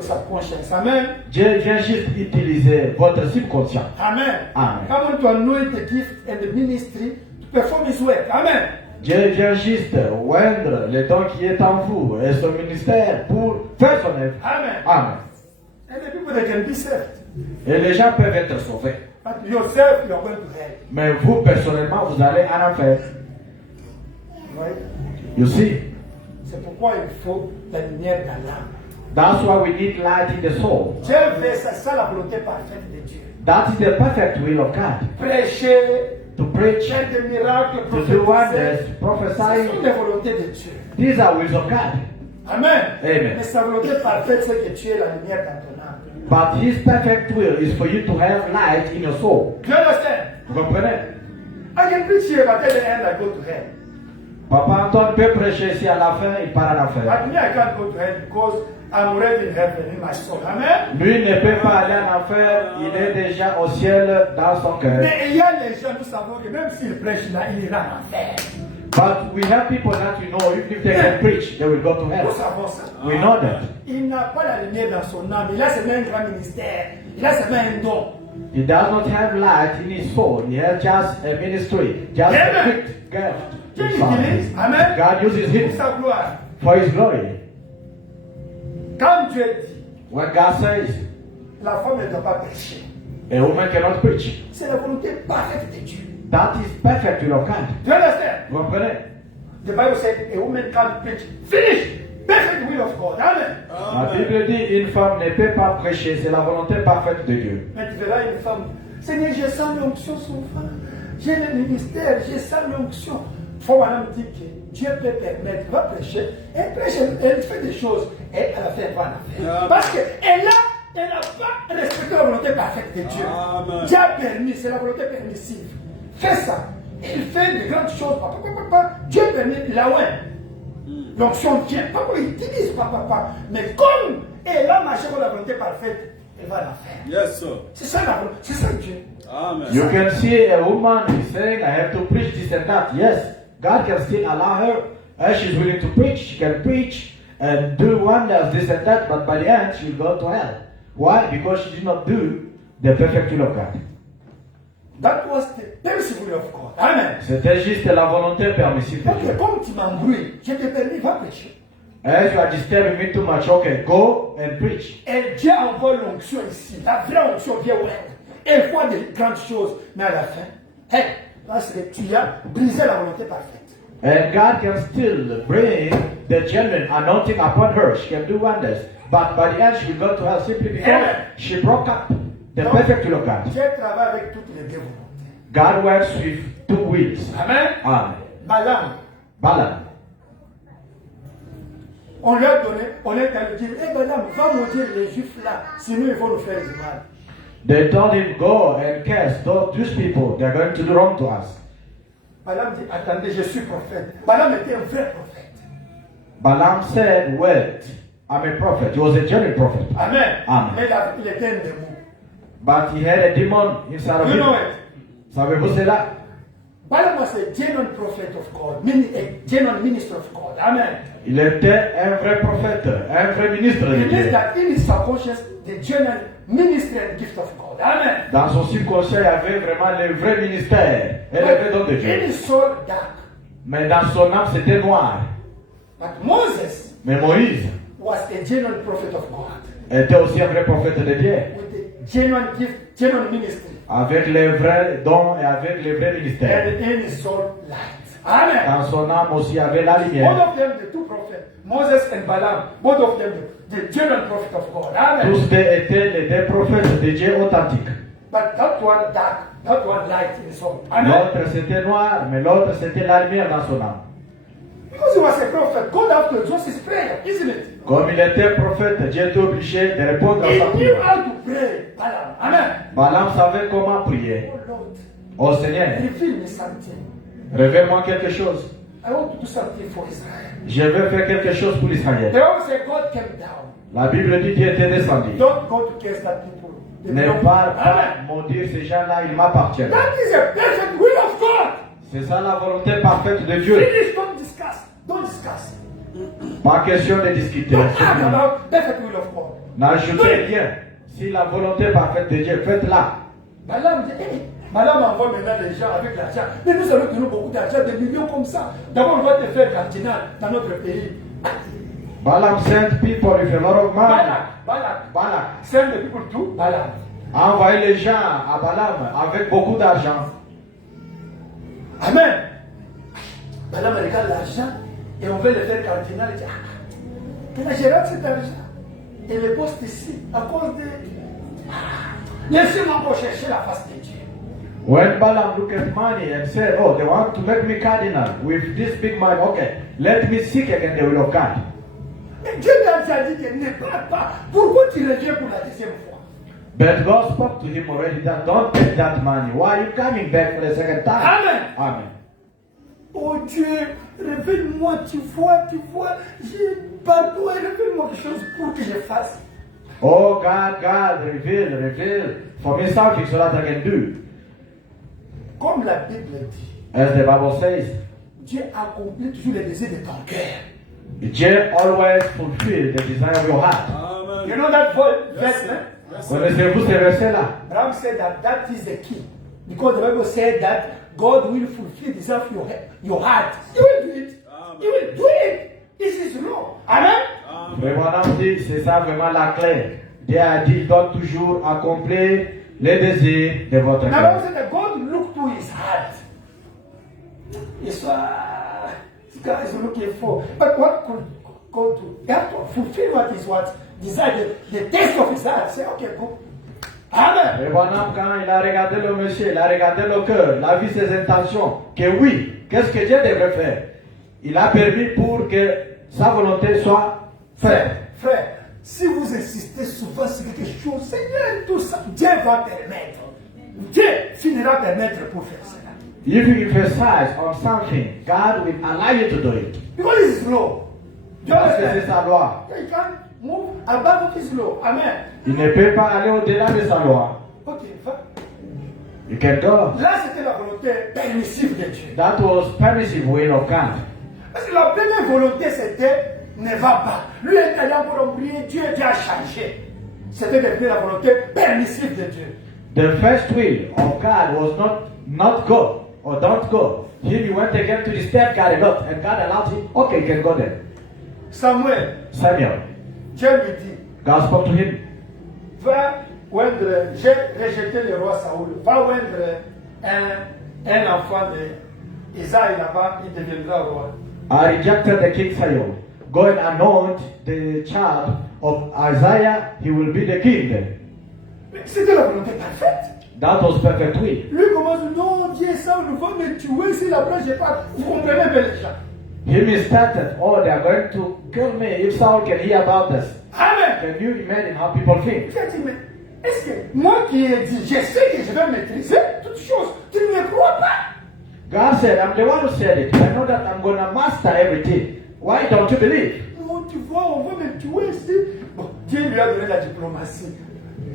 sa conscience. Amen. Dieu vient juste utiliser votre subconscient. Amen. Amen. Come on to anoint the gift and the ministry to perform his work. Amen. Dieu vient juste oindre le don qui est en vous et son ministère pour faire son œuvre. Amen. Amen. And the people they can be saved. Et les gens peuvent être sauvés. But yourself, you are going to hell. Mais vous, personnellement, vous allez en enfer. Right? You see? C'est pourquoi il faut la lumière dans l'âme. That's why we need light in the soul. Dieu veut ça, c'est la volonté parfaite de Dieu. That is the perfect will of God. Prêcher, To preach, faire des miracles, to do wonders, prophétiser. Ce prophesy. sont des volontés de Dieu. These are wills of God. Amen. Amen. Mais sa volonté parfaite, c'est que tu aies la lumière dans ton âme. But His perfect will is for you to have light in your soul. Do you understand? Vous comprenez? I can preach here, but at the end I go to hell. Papa Antoine peut prêcher si à la fin il part à l'enfer. But me, I can't go to hell because I'm already in heaven in my soul. Amen. Lui ne peut pas aller en enfer, il est déjà au ciel dans son cœur. Mais il y a les gens, nous savons que même s'ils prêchent là, il ira en enfer. But we have people that we know if they can preach, they will go to Nous hell. savons ça. We know that. Il n'a pas la lumière dans son âme. Il a seulement un grand ministère. Il a seulement un don. He does not have light in his soul. He has just a ministry, just a Amen. quick gift. Dieu l'utilise. Amen. God uses Pour him sa gloire. for his glory. Quand Dieu dit, When God says, la femme ne doit pas prêcher. a woman cannot preach, C'est la volonté parfaite de Dieu. that is perfect will of God. Do you understand? Vous comprenez? The Bible said a woman can't preach. Finish. Perfect will of God. Amen. La Bible dit une femme ne peut pas prêcher, c'est la volonté parfaite de Dieu. Mais tu verras une femme. Seigneur, je sens l'onction souvent. J'ai le ministère, je sens l'onction. Faut un homme dit que Dieu peut permettre, va prêcher. Elle prêche, elle fait des choses. Et à la fin, elle va en faire. Parce qu'elle n'a pas respecté la volonté parfaite de Dieu. Amen. Dieu a permis, c'est la volonté permissive. Fais ça. Il fait de grandes choses. Dieu permet la ouais. L'onction vient. Papa, il utilise papa. Mais comme elle a marché pour la volonté parfaite, elle va la faire. Yes, sir. C'est ça la volonté. C'est ça Dieu. Amen. You can see a woman is saying, I have to preach this and that. Yes, God can still allow her. As she's willing to preach, she can preach and do wonders, this and that, but by the end, she will go to hell. Why? Because she did not do the perfect will of God. That was the permissive will of God. Amen. C'était juste la volonté permissive de Donc, Dieu. comme tu m'embrouilles, je te permets, va prêcher. As you are disturbing me too much, okay, go and preach. Et Dieu envoie l'onction ici. La vraie onction vient au règne. Elle voit des grandes choses, mais à la fin, hey, parce que tu as brisé la volonté parfaite. And God can still bring the genuine anointing upon her. She can do wonders. But by the end, she will go to hell simply because Amen. she broke up the Donc, perfect will of God. Dieu travaille avec toutes les deux volontés. God works with two wills. Amen. Amen. Balaam, Balaam. on lui a donné, on est allé dire, eh Balaam, va maudire les juifs là, sinon ils vont nous faire du mal. They told him, go and curse those people. They're going to do wrong to us. Balaam dit, attendez, je suis prophète. Balaam était un vrai prophète. Balaam said, wait, I'm a prophet. He was a genuine prophet. Amen. Amen. Mais il était un démon. But he had a demon inside of You know him. it. Savez-vous cela? Balaam was a genuine prophet of God, a genuine minister of God. Amen. Il était un vrai prophète, un vrai ministre de It means Dieu. that in his subconscious, the genuine ministry and gift of God. Amen. Dans son subconscient, il y avait vraiment le vrai ministère et le vrai don de In Dieu. his soul, dark. Mais dans son âme, c'était noir. But Moses Mais Moïse was a genuine prophet of God. était aussi un vrai prophète de Dieu. With a genuine gift, genuine ministry. Avec les vrais dons et avec les vrais ministères. And in his soul, light. Amen. Dans son âme aussi, il y avait la Both lumière. of them, the two prophets, Moses and Balaam, both of them, the genuine prophet of God. Amen. Tous deux étaient les deux prophètes de Dieu authentiques. But that one dark, that one light in his soul. Amen. L'autre c'était noir, mais l'autre c'était la lumière dans son âme. Because he was a prophet, God had to exhaust his prayer, isn't it? Comme il était prophète, Dieu était obligé de répondre à sa He knew prière. how to pray, Balaam. Amen. Balaam savait comment prier. Oh Lord, Oh Seigneur, reveal me something. révèle-moi quelque chose. I want to do something for Israel. Je veux faire quelque chose pour l'Israël. They always say God came down. La Bible dit Dieu était descendu. Don't go to curse that people. They Ne belong- parle pas Amen. maudire ces gens-là, ils m'appartiennent. That is a perfect will of God. C'est ça la volonté parfaite de Dieu. Finish, don't discuss. Don't discuss. Pas question de discuter. Don't talk about perfect will of God. N'ajoutez rien. Si la volonté parfaite de Dieu, faites-la. Balaam dit, hey, Balaam envoie maintenant les gens avec l'argent. Mais nous allons donner beaucoup d'argent, des millions comme ça. D'abord, on va te faire cardinal dans notre pays. Balaam sent people with a lot of money. Balak. Send the people to Balaam. Envoyez les gens à Balaam avec beaucoup d'argent. Amen. Balaam regarde l'argent et on veut le faire cardinal. Il dit, il a géré cet argent. Et le poste ici, à cause de... Laissez-moi encore chercher la face de Dieu. When Balaam looked at money and said, oh, they want to make me cardinal with this big money, okay, let me seek again the will of God. Mais Dieu lui a déjà dit que ne pars pas. Pourquoi tu reviens pour la deuxième fois? But God spoke to him already that don't take that money. Why are you coming back for the second time? Amen. Amen. Oh Dieu, révèle-moi, tu vois, j'ai partout, révèle-moi quelque chose pour que je fasse. Oh God, reveal for me something so that I can do. Comme la Bible dit, As the Bible says, Dieu accomplit toujours les désirs de ton cœur. Dieu always fulfill the desire of your heart. Amen. You know that verse, eh? Connaissez-vous ces versets-là? Abraham said that is the key. Because the Bible said that God will fulfill the desire of your heart. He will do it. He will do it. This is law. Amen. Vraiment, dit, c'est ça vraiment la clé. Dieu a dit, doit toujours accomplir les désirs de votre Now, cœur. Bible said that God looked to his heart. Yes, this guy is looking for. But what could God do? He had to fulfill what is what desired, the taste of his heart. Say, okay, go. Amen. Et voilà, quand il a regardé le monsieur, il a regardé le cœur, il a vu ses intentions, que oui, qu'est-ce que Dieu devrait faire? Il a permis pour que sa volonté soit faite. Frère, si vous insistez souvent sur quelque chose, Seigneur, tout ça, Dieu va permettre. Dieu finira permettre pour faire cela. If you emphasize on something, God will allow you to do it. Because it is law. Dieu Parce que va c'est faire. sa loi. You can't move above his law. Amen. Il ne peut pas aller au-delà de sa loi. Ok, va. You can go. Là, c'était la volonté permissive de Dieu. That was permissive will of God. Parce que la première volonté, c'était ne va pas. Lui est allé encore oublier, Dieu a changé. C'était depuis la volonté permissive de Dieu. The first will of God was not go or don't go. He went again to the step God allowed, and God allowed him. Okay, you can go there. Samuel, Samuel, Dieu lui dit, God spoke to him. va oindre, j'ai rejeté le roi Saoul, va oindre un enfant d'Isaïe là-bas, il deviendra roi. I rejected the king Saul. Go and anoint the child of Isaiah. He will be the king then. Mais c'était la volonté parfaite. That was perfect will. Lui commence, non, Dieu, Saoul va me tuer si la branche n'est pas. Vous comprenez un peu les gens. Him started, oh, they are going to kill me if Saul can hear about this. Amen. Can you imagine how people think? Dieu a dit, mais est-ce que moi qui ai dit, je sais que je vais maîtriser toutes choses, tu ne me crois pas? God said, I'm the one who said it. I know that I'm going to master everything. Why don't you believe? Non, tu vois, on va me tuer ici. Bon, Dieu lui a donné la diplomatie.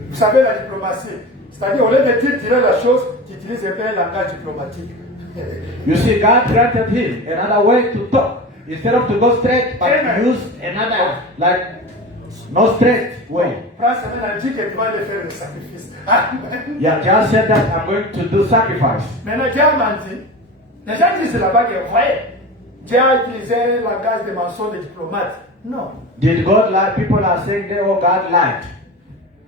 Vous savez la diplomatie, c'est-à-dire au lieu de tirer la chose, tu utilises un peu un langage diplomatique. You see, God granted him another way to talk. Instead of to go straight, but Amen. use another, like, no straight way. Prends ça, maintenant, dit que tu vas aller faire le sacrifice. Amen. Yeah, God said that I'm going to do sacrifice. Maintenant, Dieu a menti. Les gens disent là-bas que, voyez, Dieu a utilisé un langage de mensonge de diplomate. Non. Did God lie? People are saying that, oh, God lied.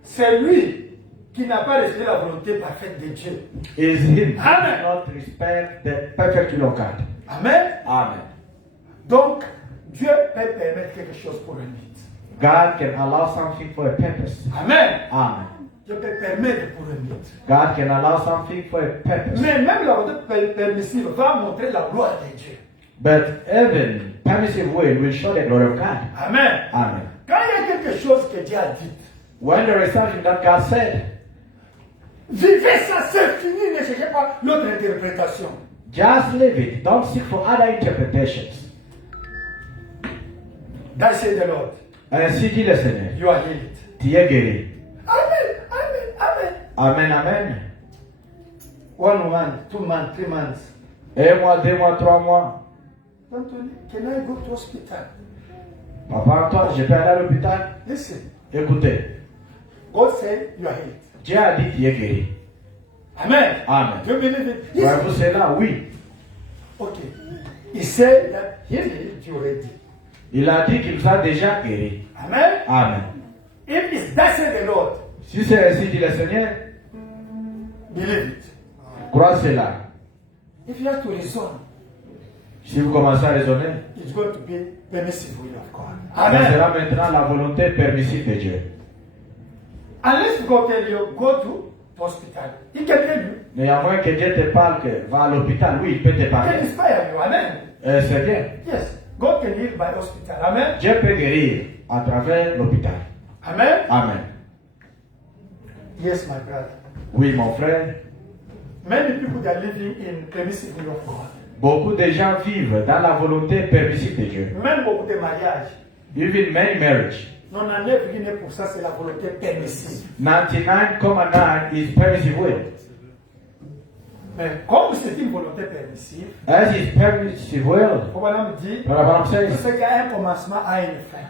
C'est lui qui n'a pas respecté la volonté parfaite de Dieu. Is him Amen. not respect the perfect will of God. Amen. Amen. Donc, Dieu peut permettre quelque chose pour un but. God can allow something for a purpose. Amen. Amen. Dieu peut permettre pour un but. God can allow something for a purpose. Mais même la volonté permissive va montrer la gloire de Dieu. But even permissive will show the glory of God. Amen. Amen. Quand il y a quelque chose que Dieu a dit, When there is something that God said, vivez ça, c'est fini, ne cherchez pas l'autre interprétation. just leave it. Don't seek for other interpretations. That said the Lord, Ainsi dit le Seigneur. you are healed. Tu es guéri. Amen, amen, amen. Amen, amen. 1 month, 2 months, 3 months. 1 mois, 2 mois, 3 mois. Anthony, can I go to hospital? Papa Antoine, je peux aller à l'hôpital. Listen, Écoutez, God said you are healed. Dieu a dit qu'il est guéri. Amen. Amen. Do you believe it? Yes. Croyez-vous cela? Oui. Okay. He said that he healed you already. Il a dit qu'il vous a déjà guéri. Amen. Amen. If it's that said the Lord, Si c'est ainsi dit le Seigneur, believe it. crois cela. If you have to reason, Si vous commencez à raisonner, it's going to be permissive will of God. ce Amen. sera maintenant la volonté permissive de Dieu. Unless God tell you go to hospital, He can tell you. Mais à moins que Dieu te parle que va à l'hôpital, oui, il peut te He can parler. inspire you. Amen. C'est bien. Yes. God can heal by hospital. Amen. Dieu peut guérir à travers l'hôpital. Amen. Amen. Yes, my brother. Oui, mon frère. Many people are living in permissive will of God. Beaucoup de gens vivent dans la volonté permissive de Dieu. Même beaucoup de mariages. Even many marriages. 99,9% c'est la volonté permissive. 99,9 is permissive will. Mais comme c'est une volonté permissive, As is permissive will, Probablement dit, but I'm tout saying, ce qui a un commencement a une fin.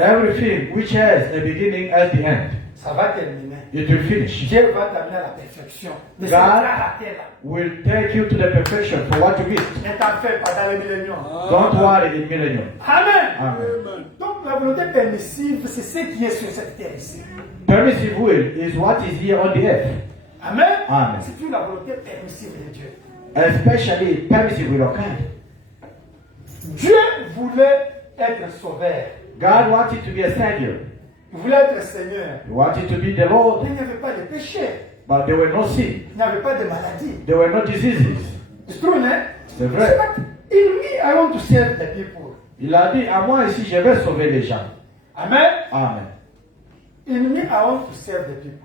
everything which has a beginning has the end. Ça va terminer. It will finish. Dieu va t'amener à la perfection. Mais c'est God raté là. will take you to the perfection for what you missed. Ne t'en fais pas dans le millénium. Don't worry in millennium. Amen. Amen. Donc la volonté permissive, c'est ce qui est sur cette terre ici. Permissive will is what is here on the earth, Amen. Amen. C'est une la volonté permissive de Dieu. especially permissive will of God. Dieu voulait être sauveur. God wanted to be a savior. Il voulait être Seigneur. He wanted to be the Lord, Il n'y avait pas de péché. but there were no sin. Il n'y avait pas de maladie. There were no diseases. C'est true, hein? C'est vrai. In me, I want to serve the people. Il a dit à moi ici, je vais sauver les gens. Amen. Amen. In me, I want to serve the people.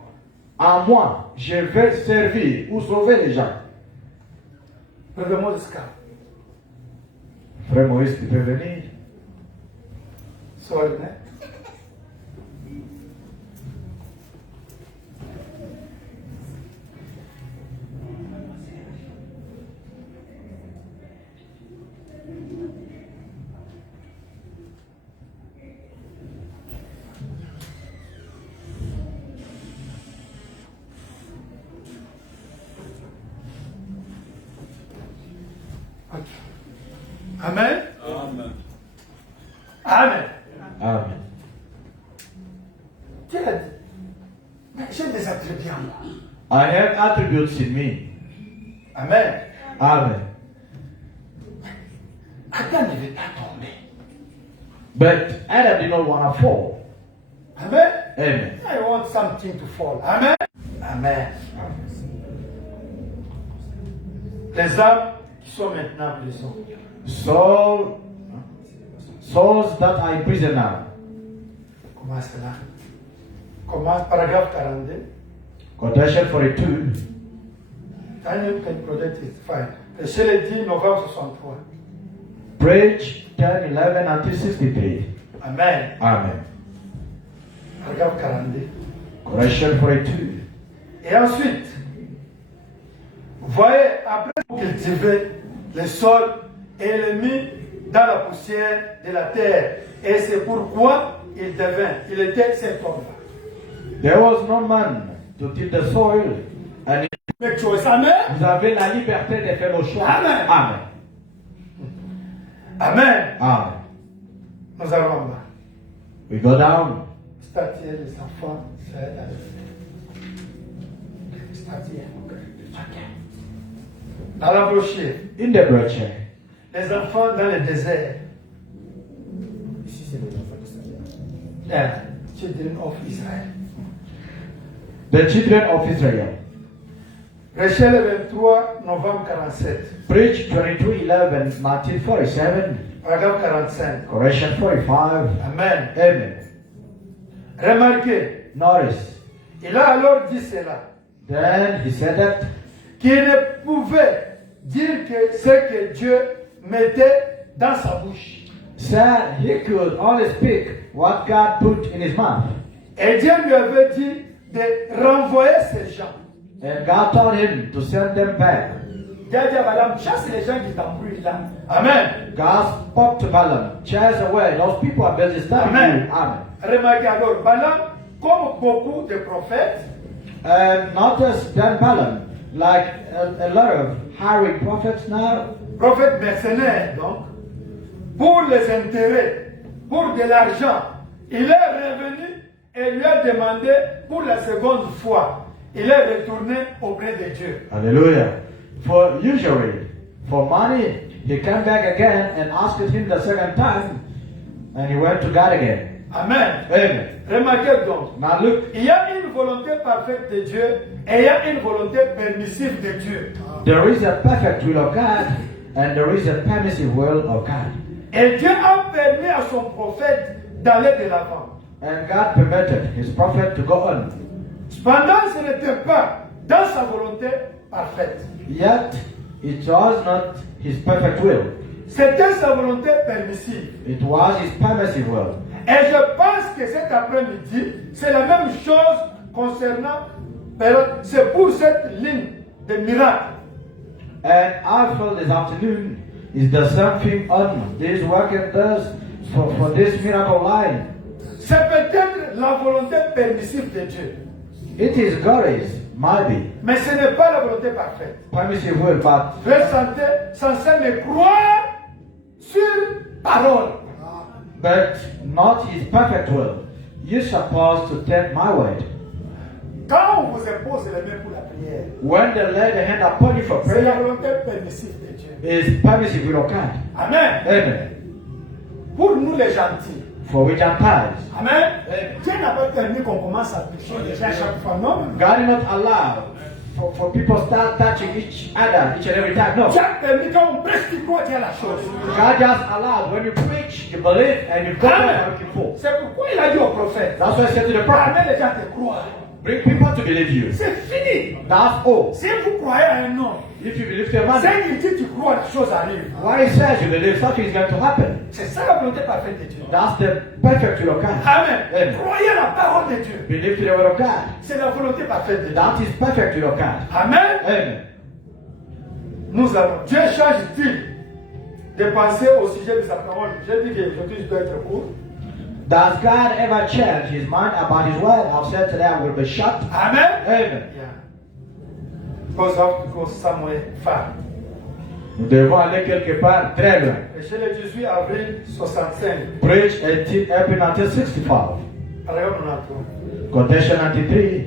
À moi, je vais servir ou sauver les gens. Brother Moses, come. Frère Moïse, tu peux venir. Sorry, hein? Amen. Amen. Amen. Amen. Dieu a dit, mais j'ai des attributs en moi. I have attributes in me. Amen. Amen. Adam ne veut pas tomber. But Adam did not want to fall. Amen. Amen. I want something to fall. Amen. Amen. Les âmes qui sont maintenant en prison. Souls that are in prison now. Comment cela? Comment, paragraphe 42. Quotation 42. Daniel can project it. Fine. Verset le 10 novembre 63. Bridge 10, 11 until 63. Amen. Amen. Paragraphe 42. Quotation 42. Et ensuite, voyez, après cultiver le sol et le mit dans la poussière de la terre. Et c'est pourquoi il était cet homme-là. There was no man to till the soil, and Make choice. Amen. vous avez la liberté de faire le choix. Amen. Amen. Amen. Amen. Nous allons en bas. We go down. C'est-à-dire les enfants. C'est-à-dire. Dans la brochure. In the brochure. Les enfants dans le désert. Ici, c'est les enfants d'Israël. Yeah. Children of Israel. The children of Israel. Rachel 23, novembre 47. Bridge 22, 11, 1947. Paragraphe 45. Correction 45. Amen. Amen. Remarquez, Notice. il a alors dit cela, Then he said that qu'il ne pouvait dire que ce que Dieu mettait dans sa bouche. said he could only speak what God put in his mouth. Et Dieu lui avait dit de renvoyer ces gens. And God told him to send them back. Dieu a dit à Balaam, chasse les gens qui t'embrouillent là. Amen. God spoke to Balaam. Chase away. Those people are busy studying Amen. you. Amen. Remarquez alors, Balaam comme beaucoup de prophètes, Not as Dan Balaam, like a lot of hiring prophets now, prophètes mercenaires donc, pour les intérêts, pour de l'argent. Il est revenu et lui a demandé pour la seconde fois. Il est retourné auprès de Dieu. hallelujah. For usually, for money, he came back again and asked him the second time, and he went to God again. Amen. Amen. Remarquez donc, Now look, il y a une volonté parfaite de Dieu et il y a une volonté permissive de Dieu. there is a perfect will of God, and there is a permissive will of God. Et Dieu a permis à son prophète d'aller de l'avant. And God permitted his prophet to go on. Cependant, ce n'était pas dans sa volonté parfaite. Yet, it was not his perfect will. C'était sa volonté permissive. It was his permissive will. Et je pense que cet après-midi, c'est la même chose concernant, c'est pour cette ligne de miracle. And I feel this afternoon is the same thing on this work and does for this miracle line. C'est peut-être la volonté permissive de Dieu. It is God's, maybe, Mais ce n'est pas la volonté parfaite. permissive will, but Vous êtes censé me croire sur parole. not his perfect will. You're supposed to take my word. Quand on vous impose les mains pour la prière, When they lay the hand upon you for c'est la prayer, volonté permissive de Dieu. is permissive will of God. Amen. Amen. Pour nous les gentils. For we Gentiles, Amen. Dieu n'a pas permis qu'on commence à toucher déjà chaque fois, non? God did not allow for people start touching each other each and every time. No. Dieu a permis quand on prêche, tu crois, Dieu a la chose. God just allowed when you preach, you believe, and you go Amen. looking for. C'est pourquoi il a dit au prophète, That's why I said to the prophet, amène les gens à te croire. bring people to believe you. C'est fini. That's all. Si vous croyez à un homme, If you believe to a man, c'est qu'il dit tu crois, la chose arrive. what he says you believe, something is going to happen. C'est ça la volonté parfaite de Dieu. That's the perfect will of God. Amen. Amen. Croyez à la parole de Dieu. Believe to the word of God. C'est la volonté parfaite de Dieu. That is perfect will of God. Amen. Amen. Nous allons. Dieu change-t-il de penser au sujet de sa parole? J'ai dit qu'aujourd'hui je dois être court. Does God ever change his mind about his word? I've said today I will be shut. Amen. Amen. Yeah. Because I have to go somewhere far. Nous devons aller quelque part très loin. Et chez le 18 avril 65. Preach 18 April 1965. Alors on entend. Quotation 93.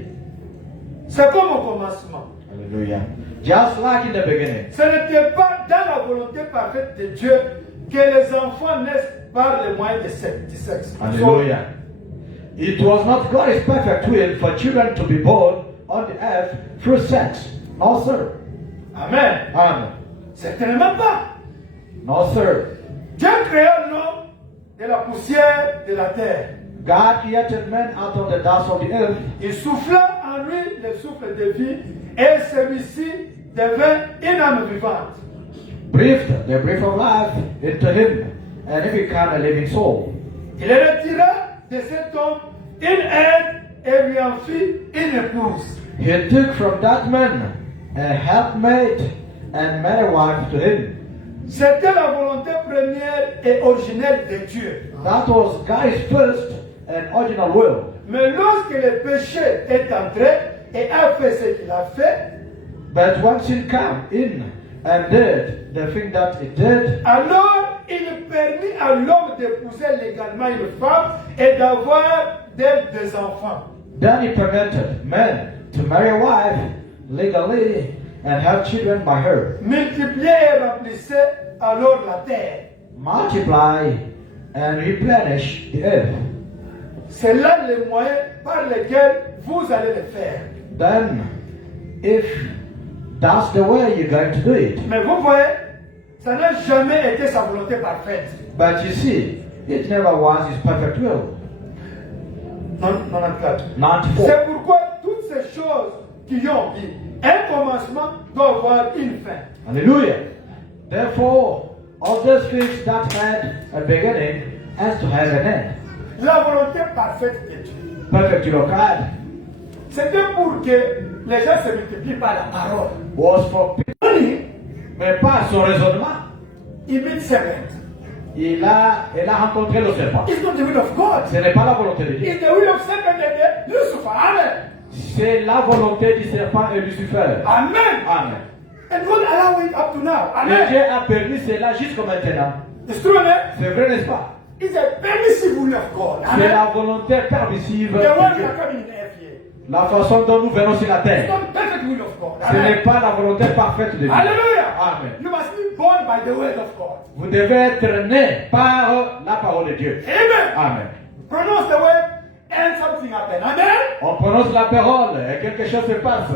C'est comme au commencement. Hallelujah. Just like in the beginning. Ce n'était pas dans la volonté parfaite de Dieu que les enfants naissent par les moyens du sexe. Hallelujah. It was not God's perfect will for children to be born on the earth through sex. No, sir. Amen. Amen. Certainement pas. No, sir. Dieu créa l'homme de la poussière de la terre. God created man out of the dust of the earth. Il souffla en lui le souffle de vie et celui-ci devint une âme vivante. Breathed the breath of life into him, and he became a living soul. Il retira de cet homme une aide et lui en fit une épouse. He took from that man a helpmate and made a wife to him. C'était la volonté première et originelle de Dieu. That was God's first and original will. Mais lorsque le péché est entré et a fait ce qu'il a fait, But when sin came in and did the thing that it did, alors il permit à l'homme d'épouser légalement une femme et d'avoir d'elle des enfants. then he permitted men to marry a wife legally and have children by her. Multipliez et remplissez alors la terre. Multiply and replenish the earth. C'est là les moyens par lesquels vous allez le faire. Then, if that's the way you're going to do it. Mais vous voyez, ça n'a jamais été sa volonté parfaite. But you see, it never was his perfect will. Non, 94. 94. C'est pourquoi toutes ces choses qui ont dit, un commencement doit avoir une fin. Hallelujah. Therefore, all those things that had a beginning has to have an end. La volonté parfaite de Dieu, Perfect will of God c'était pour que les gens se multiplient par la parole. was for people, Only mais pas son raisonnement. imite ses maîtres. elle a rencontré le serpent. It's not the will of God. Ce n'est pas la volonté de Dieu. It's the will of Satan and Lucifer. Amen. C'est la volonté du serpent et Lucifer. Amen. Amen. And God allow it up to now. Et Dieu Amen. a permis cela jusqu'à maintenant. It's true, amen. C'est vrai, n'est-ce pas? It's a permissive will of God. C'est la Amen. volonté permissive The de one Dieu. that coming in FA. La façon dont nous venons sur la It's terre. not perfect will of God. Ce n'est Amen. pas la volonté parfaite de Dieu. Hallelujah. Amen. You must be born by the word of God. Vous devez être né par la parole de Dieu. Amen. Amen. Pronounce the word and something happen. Amen. On prononce la parole et quelque chose se passe.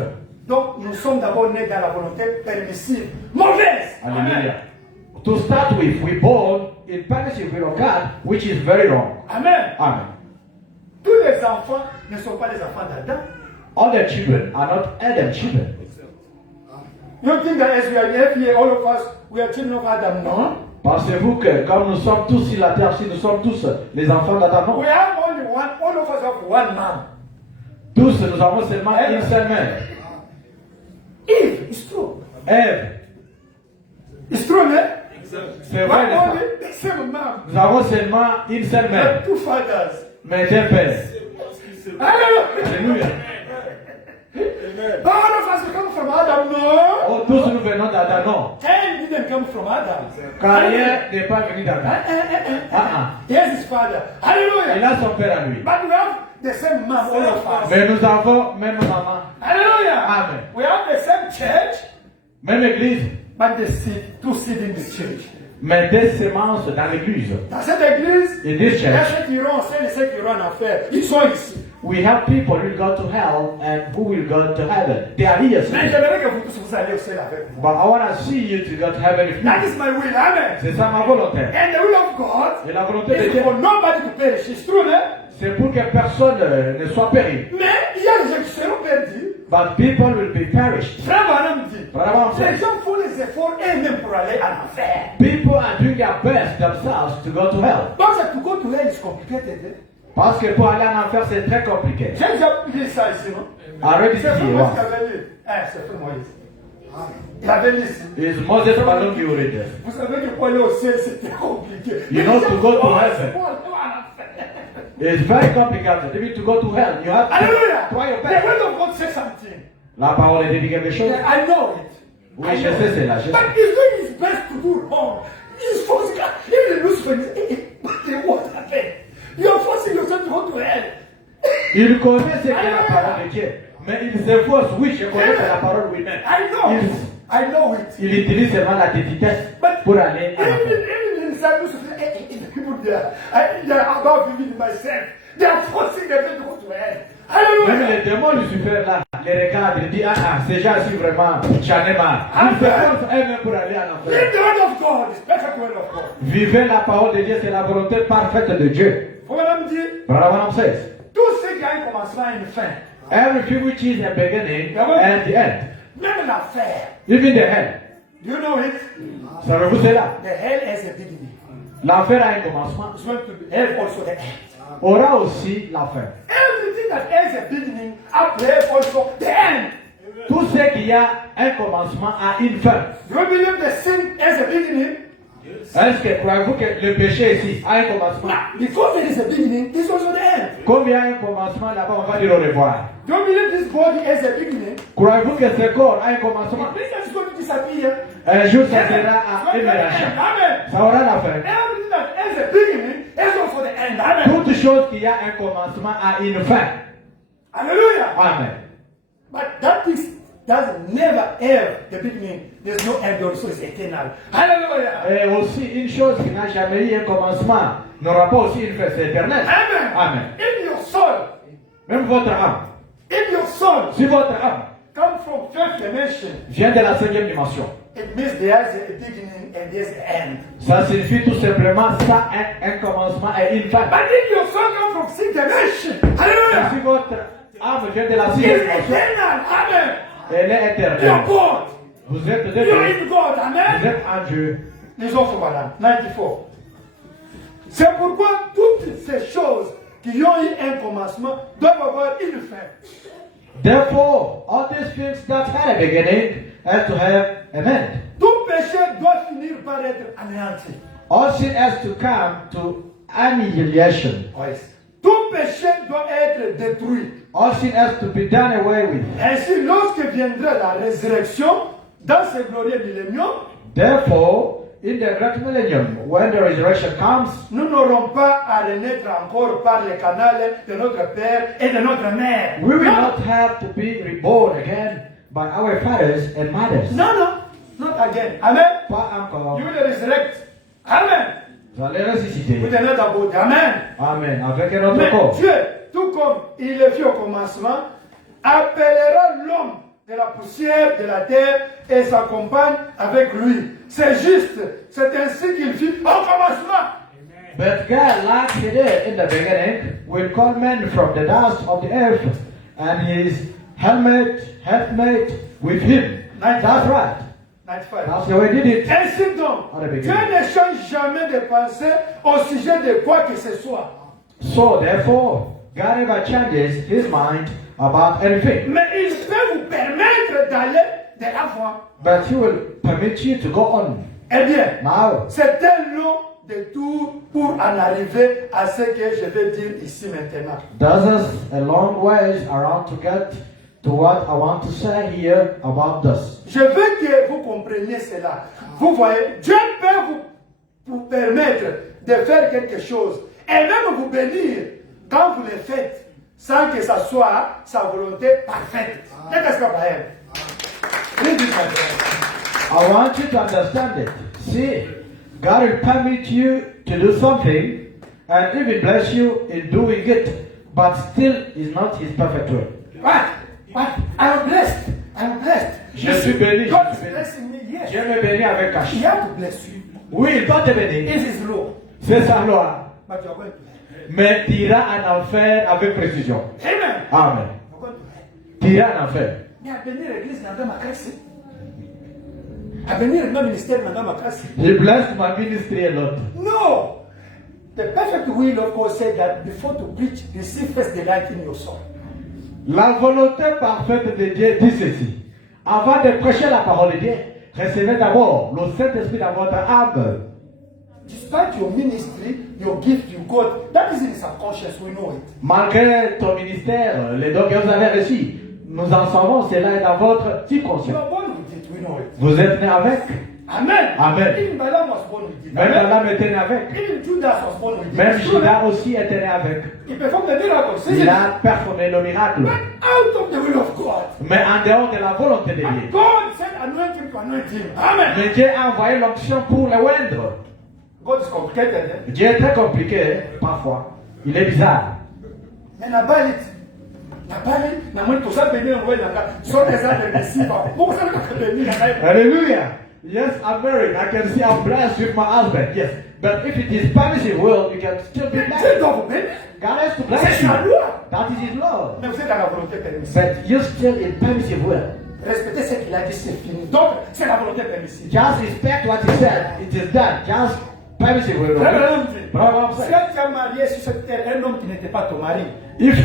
Donc nous sommes d'abord nés dans la volonté permissive, mauvaise. Alléluia. To start with, we born in permissive will of God, which is very wrong. Amen. Amen. Tous les enfants ne sont pas les enfants d'Adam. All the children are not Adam children. You don't think that as we are here, all of us, we are children of Adam? No. Pensez-vous que comme nous sommes tous sur la terre, si nous sommes tous les enfants d'Adam? We Non. have only one, all of us have one man. Tous, nous avons seulement une seule mère. Eve, it's true. Ève. It's true, man. C'est One vrai, n'est-ce pas? only, the same man. Nous avons seulement une seule mère, But two fathers. mais deux pères. Hallelujah. Alléluia. All of us come from Adam, no. Oh, tous nous venons d'Adam, non. Cain didn't come from Adam. Caïn n'est pas venu d'Adam. Ah, Here's his father. Il Hallelujah. a son père à lui. But we have the same man, all of us. Mais nous avons même maman, Hallelujah. Amen. We have the same church, même église, but the seed, two seed in the church. mais des semences dans l'église. Dans cette église, In il this y a church, ceux qui iront, celles et ceux qui iront en enfer. Ils sont ici. we have people who will go to hell and who will go to heaven. They are here. Mais j'aimerais que vous tous vous alliez au ciel avec moi. But I want to see you to go to heaven with That me. is my will. Amen. C'est ça ma volonté. And the will of God Et la volonté de is Dieu, for nobody to perish. It's true, hein? c'est pour que personne ne soit péri. Mais il y a des gens qui seront perdus. But people will be perished. Frère Branham dit, Branham les says, gens font les efforts eux-mêmes pour aller en enfer. people are doing their best themselves to go to hell. Parce que to go to hell is complicated. Hein? Parce que pour aller en enfer, c'est très compliqué. J'ai déjà lu ça ici, non? Already C'est see Frère Moïse what? qui avait lu. C'est Frère Moïse. Il avait lu ici. Is Moses Malone you read this? Vous savez que pour aller au ciel, c'était compliqué. You know, to go to heaven. Pour aller en enfer. It's very complicated. Even to go to hell, you have to Alléluia. try your The best. word of God says something. La parole est dit quelque chose? I know it. Oui, je sais cela. Je But sais. he's doing his best to do wrong. He's forcing us. Even Lucifer is what happened? You're forcing yourself to go to hell. Il connaît ce qu'est la parole de Dieu. Mais il s'efforce, oui, je connais la parole lui-même. I know. Il, I know it. il utilise seulement la vitesse But pour aller à even, l'enfer. even inside Lucifer, the people there, they are above me myself. They are forcing them to go to hell. Même Hallelujah. les démons Lucifer là, les regardent, ils disent ces gens-ci vraiment, j'en ai marre. Ils s'efforcent eux-mêmes pour aller à l'enfer. Live the word of God, the perfect word of God. Vivez la parole de Dieu, c'est la volonté parfaite de Dieu. Faut même dire, Branham says, tout ce qui a un commencement et une fin, everything which is a beginning and the end, même l'affaire, even the hell. do you know it? Savez-vous cela? The hell has a beginning. L'enfer a un commencement, It's going to be hell also the end. aura aussi la fin. Everything that has a beginning, up there also the end. Tout ce qui a un commencement a une fin. Do you believe the sin has a beginning? Est-ce que croyez-vous que le péché ici a un commencement? Because there is a beginning, it's also the end. Comme il y a un commencement là-bas, on va dire au revoir. Do you believe this body has a beginning? Croyez-vous que ce corps a un commencement? This is going to disappear. Un jour, ça Amen. sera It's à going to be the end. émerger. Amen. Ça aura la fin. Everything that has a beginning has also the end. Amen. Toute chose qui a un commencement a une fin. Hallelujah. Amen. But that is does never have the beginning. There's no end also, it's eternal. Hallelujah. Et aussi, une chose qui n'a jamais eu un commencement n'aura pas aussi une fin, c'est éternel. Amen. Amen. In your soul, Même votre âme. in your soul, Si votre âme come from fifth dimension. vient de la 5e dimension, It means there's a beginning and there's an end. ça signifie tout simplement ça un commencement et une fin. But if your soul come from sixth dimension, Et si hallelujah, votre âme vient de la 6e it's dimension, eternal. Amen. elle est You're éternelle. God. Vous êtes de You're Dieu. in God. Vous Amen. êtes en Dieu. Les autres, madame. 94. C'est pourquoi toutes ces choses qui ont eu un commencement doivent avoir une fin. Therefore, all these things that had a beginning have to have an end. Tout péché doit finir par être anéanti. All sin has to come to annihilation. Oui. Tout péché doit être détruit. All sin has to be done away with. Ainsi, lorsque viendra la résurrection, dans ce glorieux millénium, Therefore, in the great millennium, when the resurrection comes, nous n'aurons pas à renaître encore par les canaux de notre Père et de notre Mère. we will Non, not have to be reborn again by our fathers and mothers. non, non, not again. Amen. Pas encore. You will resurrect. Amen. Vous allez ressusciter. Vous tenez ta beauté. Amen. Amen. Avec un autre Mais corps. Dieu, tout comme il le fit au commencement, appellera l'homme de la poussière de la terre et sa compagne avec lui. C'est juste. C'est ainsi qu'il fit au commencement. But God, like He did in the beginning, will call men from the dust of the earth, and His helpmate with Him. That's right. 95. That's the way He did it. Ainsi donc, At the beginning. Dieu ne change jamais de pensée au sujet de quoi que ce soit. So therefore, God never changes His mind about anything. Mais il peut vous permettre d'aller de l'avant. But He will permit you to go on. Eh bien, Now, c'est un long détour pour en arriver à ce que je vais dire ici maintenant. there's a long ways around to get to what I want to say here about this. Je veux que vous compreniez cela. Vous voyez, Dieu peut vous permettre de faire quelque chose et même vous bénir quand vous le faites sans que ça soit sa volonté parfaite. Qu'est-ce que I want you to understand it. See, God will permit you to do something and even bless you in doing it, but still is not His perfect way. What? I'm blessed. I'm blessed. Je suis béni. God is blessing me, yes. Dieu me bénit avec He cachet. has to bless you. Oui, il doit te bénir. This is law. C'est sa loi. But you are going to hell. Mais tu iras en enfer avec précision. Amen. Amen. You are going to hell. Tu iras en enfer. Mais à bénir l'église dans ma classe. À bénir le ministère dans ma classe. He blessed my ministry a lot. No! The perfect will of God said that before to preach, receive first the light in your soul. La volonté parfaite de Dieu dit ceci. Avant de prêcher la parole de Dieu, recevez d'abord le Saint-Esprit dans votre âme. Despite your ministry, your gift you got, that is in subconscious, we know it. Malgré ton ministère, les dons que vous avez reçus, nous en savons, cela est dans votre You subconscient. are born with it, we know it. Vous êtes né avec. Amen. Amen. Even Balaam was born with it. Même Amen. Balaam était né avec. Even Judas was born with it. Même It's true, Judas right? aussi était né avec. He performed the miracle. See? Il a performé le miracle. But out of the will of God. Mais en dehors de la volonté de And Dieu. God said, anoint him to anoint him. Amen. Mais Dieu a envoyé l'onction pour le oindre. God is complicated. Eh? Dieu est très compliqué, parfois. Il est bizarre. Mais Nabal, na mwini toza béni na mwini nanga so eza de mesiba moko sa ka béni na ngai. Hallelujah. Yes, I'm married. I can see I'm blessed with my husband. Yes. But if it is permissive will, you can still be Dieu blessed. doit vous bénir. God has to bless C'est you. sa loi. That is His law. Mais vous êtes dans la volonté permissive. But you're still in permissive will. Respectez ce qu'il a dit, c'est fini. Donc, c'est la volonté permissive. Just respect what He said. It is done. Just permissive will. Bravo, Si tu as marié sur cette terre un homme qui n'était pas ton mari, If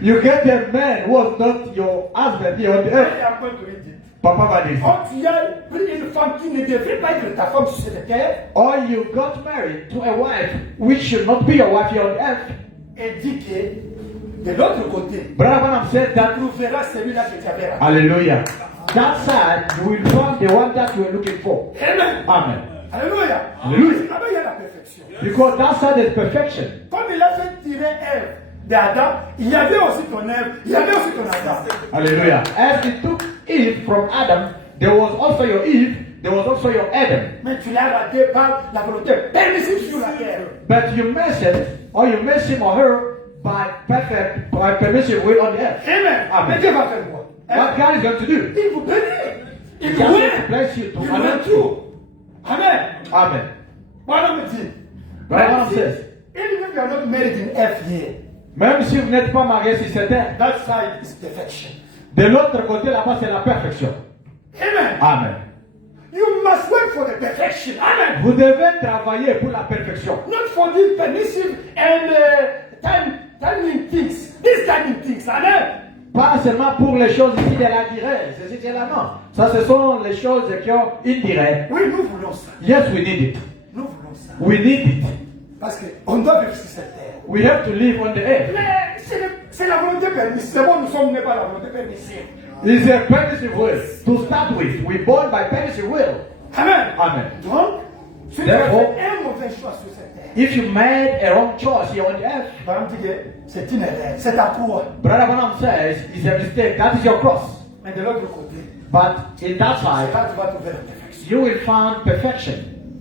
you get a man who was not your husband here on the il earth, est en train de lui dire. Papa va dire. Quand tu as pris une femme qui ne devait pas être ta femme sur cette terre, Or you got married to a wife which should not be your wife here on the earth. et dit que de l'autre côté, Brother Branham said tu that. trouveras celui-là que tu avais raté. Hallelujah. That side you will find the one that you were looking for. Amen. Amen. Alléluia. Alléluia. Là-bas, il y a la perfection. Because that side is perfection. Comme il a fait tirer Ève d'Adam, il y avait aussi ton Ève, il y avait aussi ton Adam. Hallelujah. As he took Eve from Adam, there was also your Eve, there was also your Adam. Mais tu l'as raté par la volonté permissive sur la terre. But you miss it, or you miss him or her by permissive will on the earth. Amen. Amen. Mais Dieu va faire quoi? What God is going to do? Il vous bénit. Il He vous has to bénit. bless you to Il vous honor met you. tout. Amen. Amen. Voilà me dit. Brother Branham says, Even if you are not married in F year, même si vous n'êtes pas marié sur cette terre, that side is perfection. de l'autre côté là-bas c'est la perfection. Amen. Amen. You must work for the perfection. Amen. Vous devez travailler pour la perfection. Not for this permissive and timing things. These timing things. Amen. Pas seulement pour les choses ici de la durée, ceci, cela, non. Ça, ce sont les choses qui ont une durée. Oui, nous voulons ça. Yes, we need it. Nous voulons ça. We need it. Parce qu'on doit vivre sur cette terre. We have to live on the earth. Mais c'est la volonté permissive. C'est bon, nous sommes nés par la volonté permissive. It's a permissive will. To start with, we're born by permissive will. Amen. Amen. Donc, si tu as Therefore, fait un mauvais choix sur cette terre, If you made a wrong choice here on the earth, c'est une erreur, c'est ta croix. Brother Branham says it's a mistake. That is your cross. Mais de l'autre côté, But in that c'est side, là que tu vas trouver la perfection. you will find perfection.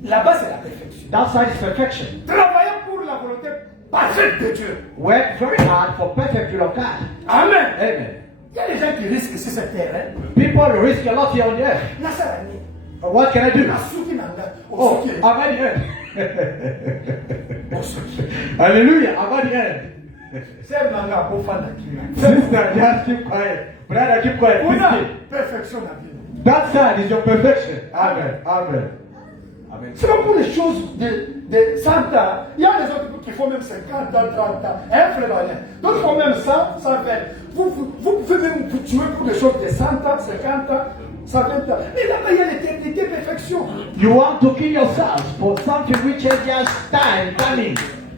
Là-bas, c'est la perfection. That side is perfection. Travailler pour la volonté parfaite de Dieu. Work very hard for perfect will of God. Amen. Amen. Il y a des gens qui risquent sur cette terre. Hein. People risk a lot here on the earth. Nasarani. What can I do? Nasuki nanga. Oh, Osuki. I'm at the end. Osuki. Hallelujah, I'm at the end. C'est nanga bofana kina. Sister, just keep quiet. Brother, keep quiet. Please Una keep. perfection na vie. That side is your perfection. Amen. Amen. Amen. C'est pas pour les choses de 100 ans. Il y a des autres qui font même 50 ans, 30 ans. Un frère rien. D'autres font même 100, 120. Vous pouvez même vous tuer pour des choses de 100 ans, 50 ans, 120 ans. Mais là-bas, il y a l'éternité, perfection. You want to kill yourself for something which is just time coming.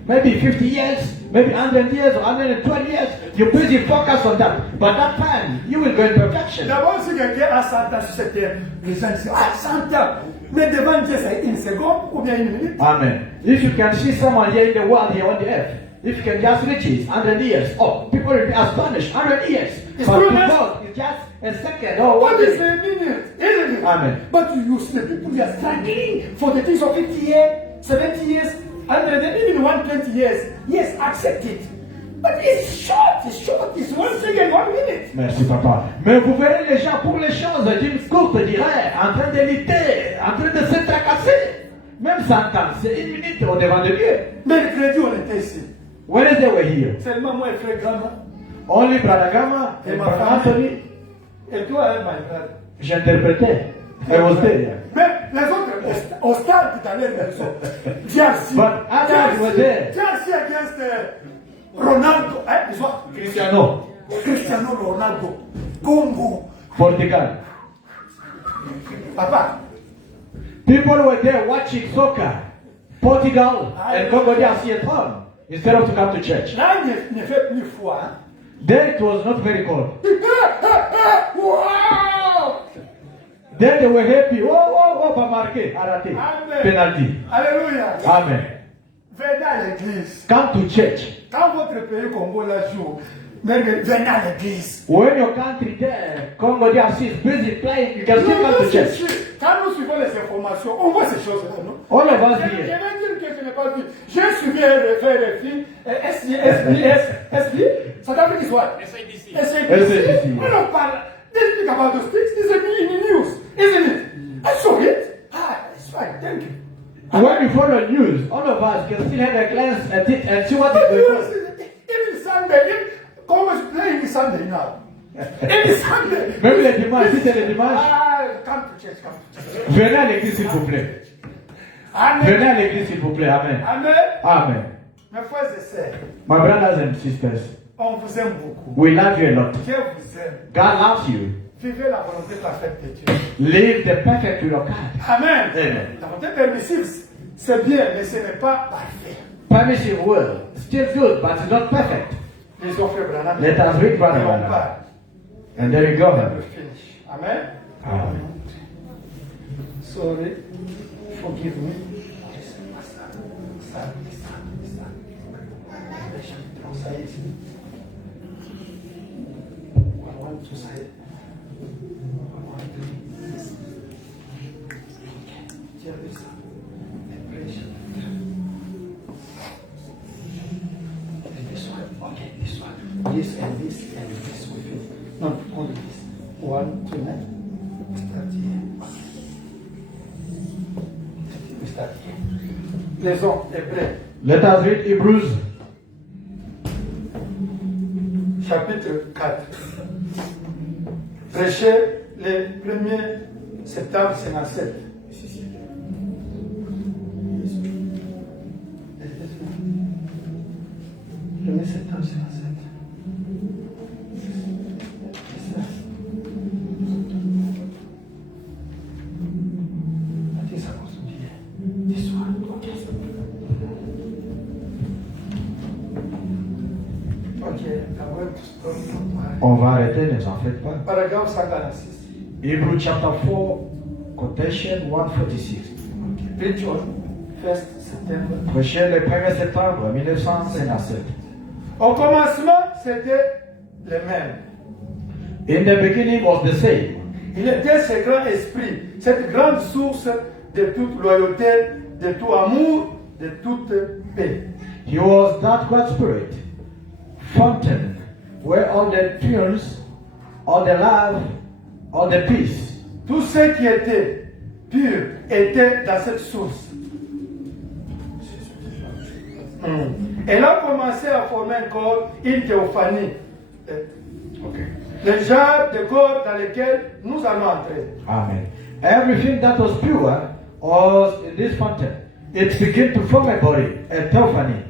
Maybe 50 years, maybe 100 years, or 120 years. You busy focus on that. But that time, you will go in perfection. D'abord, si quelqu'un a 100 ans sur cette terre, les gens disent, ah, 100 ans. Mais devant Dieu, c'est une seconde ou bien une minute. Amen. If you can see someone here in the world, here on the earth, if you can just reach it, 100 years, oh, people will be astonished, 100 years. It's But true, to man. God, it's just a second or What 1 is minute. a minute? Isn't it? Amen. But you see the people they are struggling for the things of 50 years, 70 years, 100, even 120 years. Yes, accept it. But it's short, it's 1 second, 1 minute. Merci, papa. Mais vous verrez les gens pour les choses d'une courte durée, en train de lutter, en train de se tracasser. Même 100 ans, c'est une minute au devant de Dieu. Mercredi, on était ici. When is they were here? Seulement moi et frère Gama. Only Brother Gama Et and ma Brother famille. Anthony. Et toi, hein, my brother. J'interprétais. I was there. Mais les autres, au stade tout à l'heure, ils sont. Diarcy. But others were there. Diarcy against Ronaldo. Hein, ils sont. Cristiano, Cristiano Ronaldo. Congo. Portugal. Papa. People were there watching soccer. Portugal and Congo DRC at home instead of to come to church. Là, il ne fait plus foi. Hein. Then it was not very cold. Wow! Then they were happy. Oh, pas marqué, arrêté. Amen. Penalty. Alléluia. Amen. Venez à l'église. Come to church. Quand votre pays Congo la joue, mais venez à l'église. When your country there, Congo DRC is busy playing, you can still come to church. Quand nous suivons les informations, on voit ces choses-là, non? All of us Je vais here. dire que je n'ai pas vu. J'ai suivi RFI, SBS, South African what? SABC. When I parle, they speak about those things, it's in the news, isn't it? I saw it. Ah, it's fine, thank you. When you follow news, all of us can still have a glance at it and see what is But going on. even Sunday, Congo is playing Sunday now. Every Sunday. Même les dimanches, si c'est les dimanches, Ah, come to church, come to church. venez à l'église s'il vous plaît. Amen. Venez à l'église s'il vous plaît. Amen. Amen. Amen. Mes frères et sœurs, My brothers and sisters, on vous aime beaucoup. we love you a lot. Dieu vous aime. God loves you. Vivez la volonté parfaite de Dieu. Live the perfect will of God. Amen. Amen. La volonté permissive, c'est bien, mais ce n'est pas parfait. Permissive will, still good, but it's not perfect. Les offres Branham. Let us read Brother Et on Branham. part. And there you go. On peut finish. Amen. Amen. Sorry. Forgive me. I want to say. This one, okay, this one. This and this and this with it. No, only this. 1, 2, 9. Start here. We start here. Les hommes hébreux, Let us read Hebrews chapitre 4. Prêché le 1er septembre 57. Le 1er septembre 57. C'est ça. I think ça continue. This one. Okay. On va arrêter, ne vous en faites pas. Paragraphe 146. Hebrew chapter 4, quotation 146. Preach on 1st September. Prêché le 1er septembre 1957. Au commencement, c'était le même. In the beginning was the same. Il était ce grand esprit, cette grande source de toute loyauté, de tout amour, de toute paix. He was that great spirit, fountain, where all the tears, all the love, all the peace. Tout ce qui était pur était dans cette source. Elle a commencé à former un corps, une théophanie. Okay. Le genre de corps dans lequel nous allons entrer. Amen. Everything that was pure was in this fountain. It began to form a body, a theophany.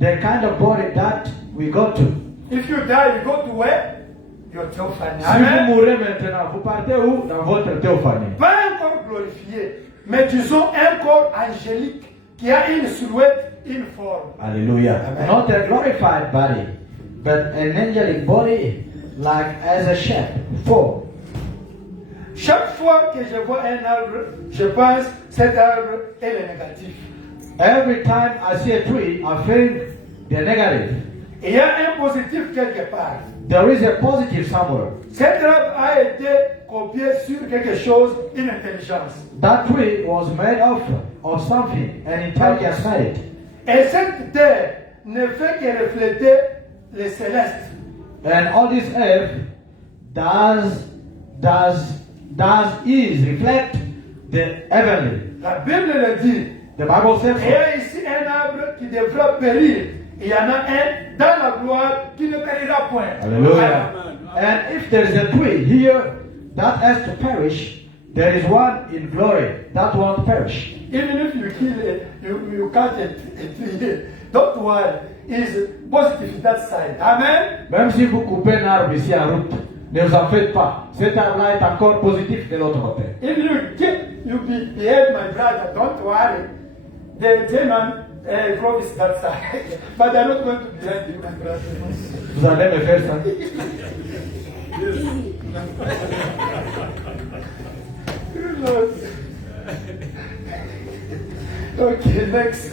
The kind of body that we go to. If you die, you go to where? Your theophany. Si vous Amen. mourrez maintenant, vous partez où? Dans votre théophanie. Pas un corps glorifié, mais disons un corps angélique qui a une silhouette, une forme. Hallelujah. Amen. Not a glorified body, but an angelic body, like as a shape, form. Chaque fois que je vois un arbre, je pense cet arbre est le négatif. Every time I see a tree, I think they're negative. Il y a un positif quelque part. There is a positive somewhere. Cet arbre a été copié sur quelque chose, une intelligence. That tree was made of something, an intelligence made it. Et cette terre ne fait que refléter le céleste. And all this earth is reflect the heavenly. La Bible le dit. The Bible says Il y a ici un arbre qui devra périr. Il y en a un dans la gloire qui ne périra point. Hallelujah. And if there is a tree here that has to perish, there is one in glory that won't perish. Even if you kill it, you cut a tree. Don't worry. It's positive that side. Amen. Même si vous coupez un arbre ici en route, ne vous en faites pas. Cet arbre-là est encore positif de l'autre côté. If you behave, my brother, don't worry. The demon promise that side. But they're not going to behave you, my brother. Vous allez me faire ça. Okay, next.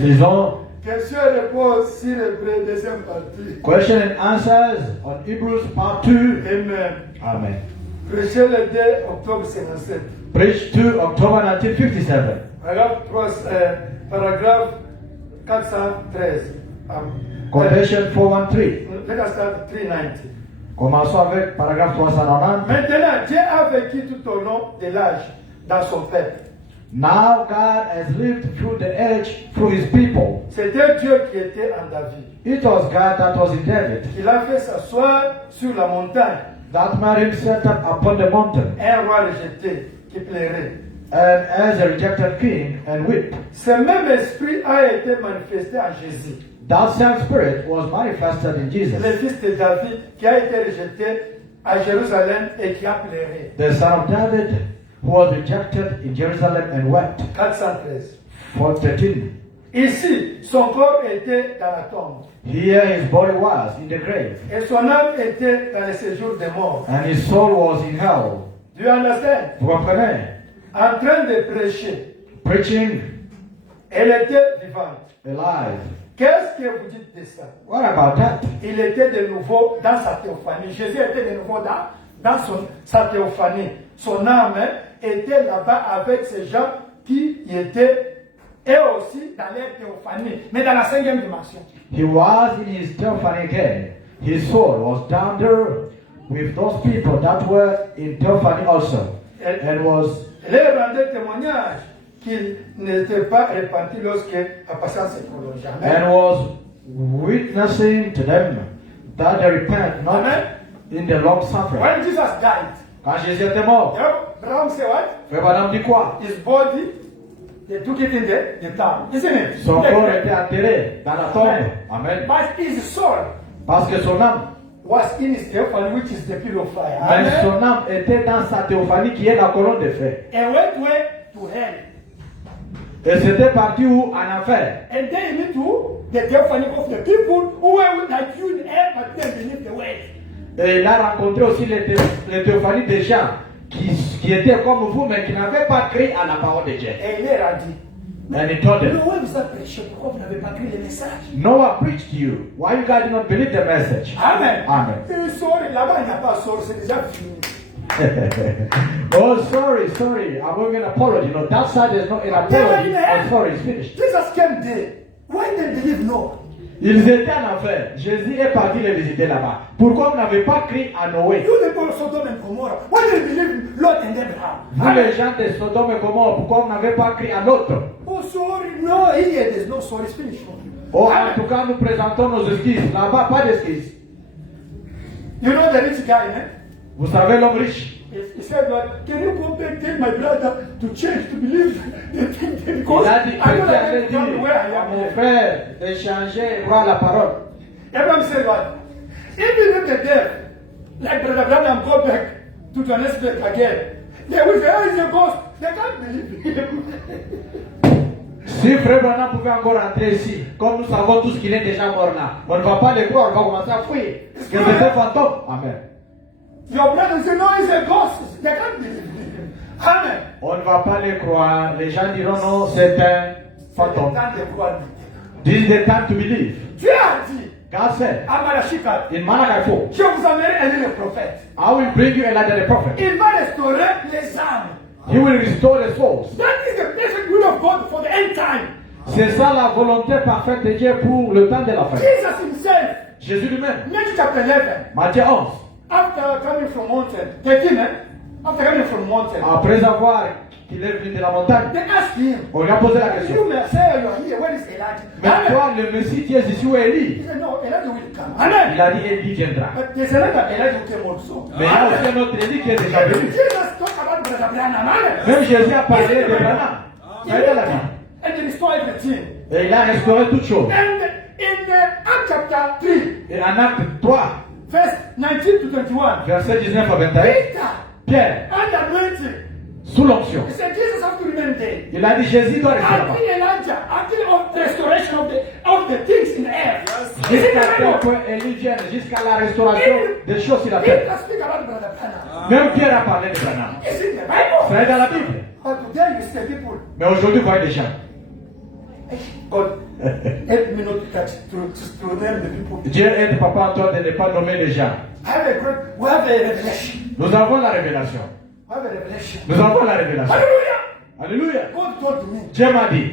Lisons Question et réponse sur le deuxième partie. question and answers on Hebrews part 2. Amen. Amen. Prêché le 2 octobre 57. Preached 2 October 1957. Paragraphe 413. Quotation 413. Let us start 390. Commençons avec paragraphe 390. Maintenant, Dieu a vécu tout au long de l'âge dans son peuple. Now God has lived through the age through his people. C'était Dieu qui était en David. It was God that was in David. Il a fait s'asseoir sur la montagne That made him set up upon the mountain. un roi rejeté qui plairait. And as a rejected king and whipped. Ce même esprit a été manifesté en Jésus, That same spirit was manifested in Jesus, le fils de David qui a été rejeté à Jérusalem et qui a pleuré. the son of David, who was rejected in Jerusalem and wept. 413. 413. Ici, son corps était dans la tombe Here his body was in the grave, et son âme était dans le séjour des morts. and his soul was in hell. Do you understand? Vous comprenez? En train de prêcher, Preaching elle était vivante. alive. Qu'est-ce que vous dites de ça? What about that? Il était de nouveau dans sa théophanie. Jésus était de nouveau dans sa théophanie. Son âme était là-bas avec ces gens qui y étaient et aussi dans leur théophanie, mais dans la 5e dimension. He was in his theophany again. His soul was down there with those people that were in theophany also, and was Elle rendait témoignage qu'il n'était pas repenti lorsque la patience est prolongée. Amen. and was witnessing to them that they repent not Amen. in the long suffering. When Jesus died, Quand Jésus était mort, Abraham said what? Frère Branham dit quoi? His body, they took it in the town, isn't it? Son corps était enterré dans la tombe. Amen. But his soul Parce que son âme, was in his theophany, which is the pillar of fire. mais Amen. son âme était dans sa théophanie qui est la colonne de feu. And went way to hell. Et c'était parti où? En enfer. And then you need to the theophany of the people who were like you in air, but then believe the word. Et il a rencontré aussi les théophanies des gens qui étaient comme vous, mais qui n'avaient pas cru à la parole de Dieu. Et il leur a dit, And he told them, Noé vous a prêché, pourquoi vous n'avez pas cru le message? Noah preached to you. Why you guys did not believe the message? Amen. Amen. Là-bas, il n'y a pas sort, c'est déjà fini. Oh, sorry. I'm going to apology. No, that side is not an apology. I'm sorry, it's finished. Jesus came there. Why didn't they believe no? Ils étaient en enfer. Jésus est parti les visiter là-bas. Pourquoi vous n'avez pas cru à Noé? You the people of Sodom and Gomorrah. Why didn't you believe Lot and Abraham? Vous les gens de Sodome et Gomorrhe, pourquoi vous n'avez pas cru à l'autre? Oh, sorry. No, here there's no sorry. It's finished. Oh, en tout cas, nous présentons nos excuses. Là-bas, pas d'excuses. You know the rich guy, eh? Vous savez l'homme riche? He said, "What? Can you go back tell my brother to change, to believe the thing? Because Il a dit, I don't Chrétien have avait to come dit where I à am mon here." frère de changer et voir la parole. Abraham said, "What? Even if the dead, like Brother Branham, go back to Johannesburg again, they will say, oh, he's a ghost. They can't believe him." Si frère Branham pouvait encore rentrer ici, comme nous savons tous qu'il est déjà mort là, on ne va pas le croire, on va commencer à fuir. Parce que c'est un fantôme. Amen. Your brother said, "No, he's a ghost. They can't believe him." Amen. On ne va pas le croire. Les gens diront non, c'est un fantôme. Dans les croix. This is the time to believe. Dieu a dit God said à Malachi 4, in Malachi 4, je vous enverrai Élie le prophète. I will bring you Elijah the prophet. Il va restaurer les âmes. He will restore the souls. That is the perfect will of God for the end time. C'est ça la volonté parfaite de Dieu pour le temps de la fin. Jesus himself, Jésus lui-même. Matthew chapter 11, Matthieu 11. after coming from mountain, 13, after coming from mountain, Après avoir qu'il est venu de la montagne, they asked him, on lui a posé la question. "You may say you are here, where is Elijah?" Mais toi, le Messie, tu es ici où est He Élie? said, "No, Elijah will come." Amen. Il a dit Élie viendra. But there's another Elijah who came also. Mais il y a aussi un autre Élie qui est déjà venu. Jesus talked about Brother Branham. Amen. Même Jésus a parlé de Branham. Ça est dans la Bible. And he restored everything. Et il a restauré toutes choses. And in Acts chapter 3, Et en acte 3, verse 19 to 21, verset 19 à 21, Peter, Pierre, under anointing, sous l'onction, he said, Jesus have to remain there. il a dit Jésus doit rester là-bas. Until Elijah, until of the restoration of the things in air. Jusqu'à tel point Élie vienne, jusqu'à la restauration des choses sur la terre. Peter speak about Brother Branham. Même Pierre a parlé de Branham. It's in the Bible. Ça est dans la Bible. But today you say people, Mais aujourd'hui, vous voyez des gens. God, help me not to touch, to name the people. Dieu aide Papa Antoine de ne pas nommer les gens. We have a revelation. Nous avons la révélation. We have a revelation. Nous avons la révélation. Hallelujah. Alléluia. God told me, Dieu m'a dit,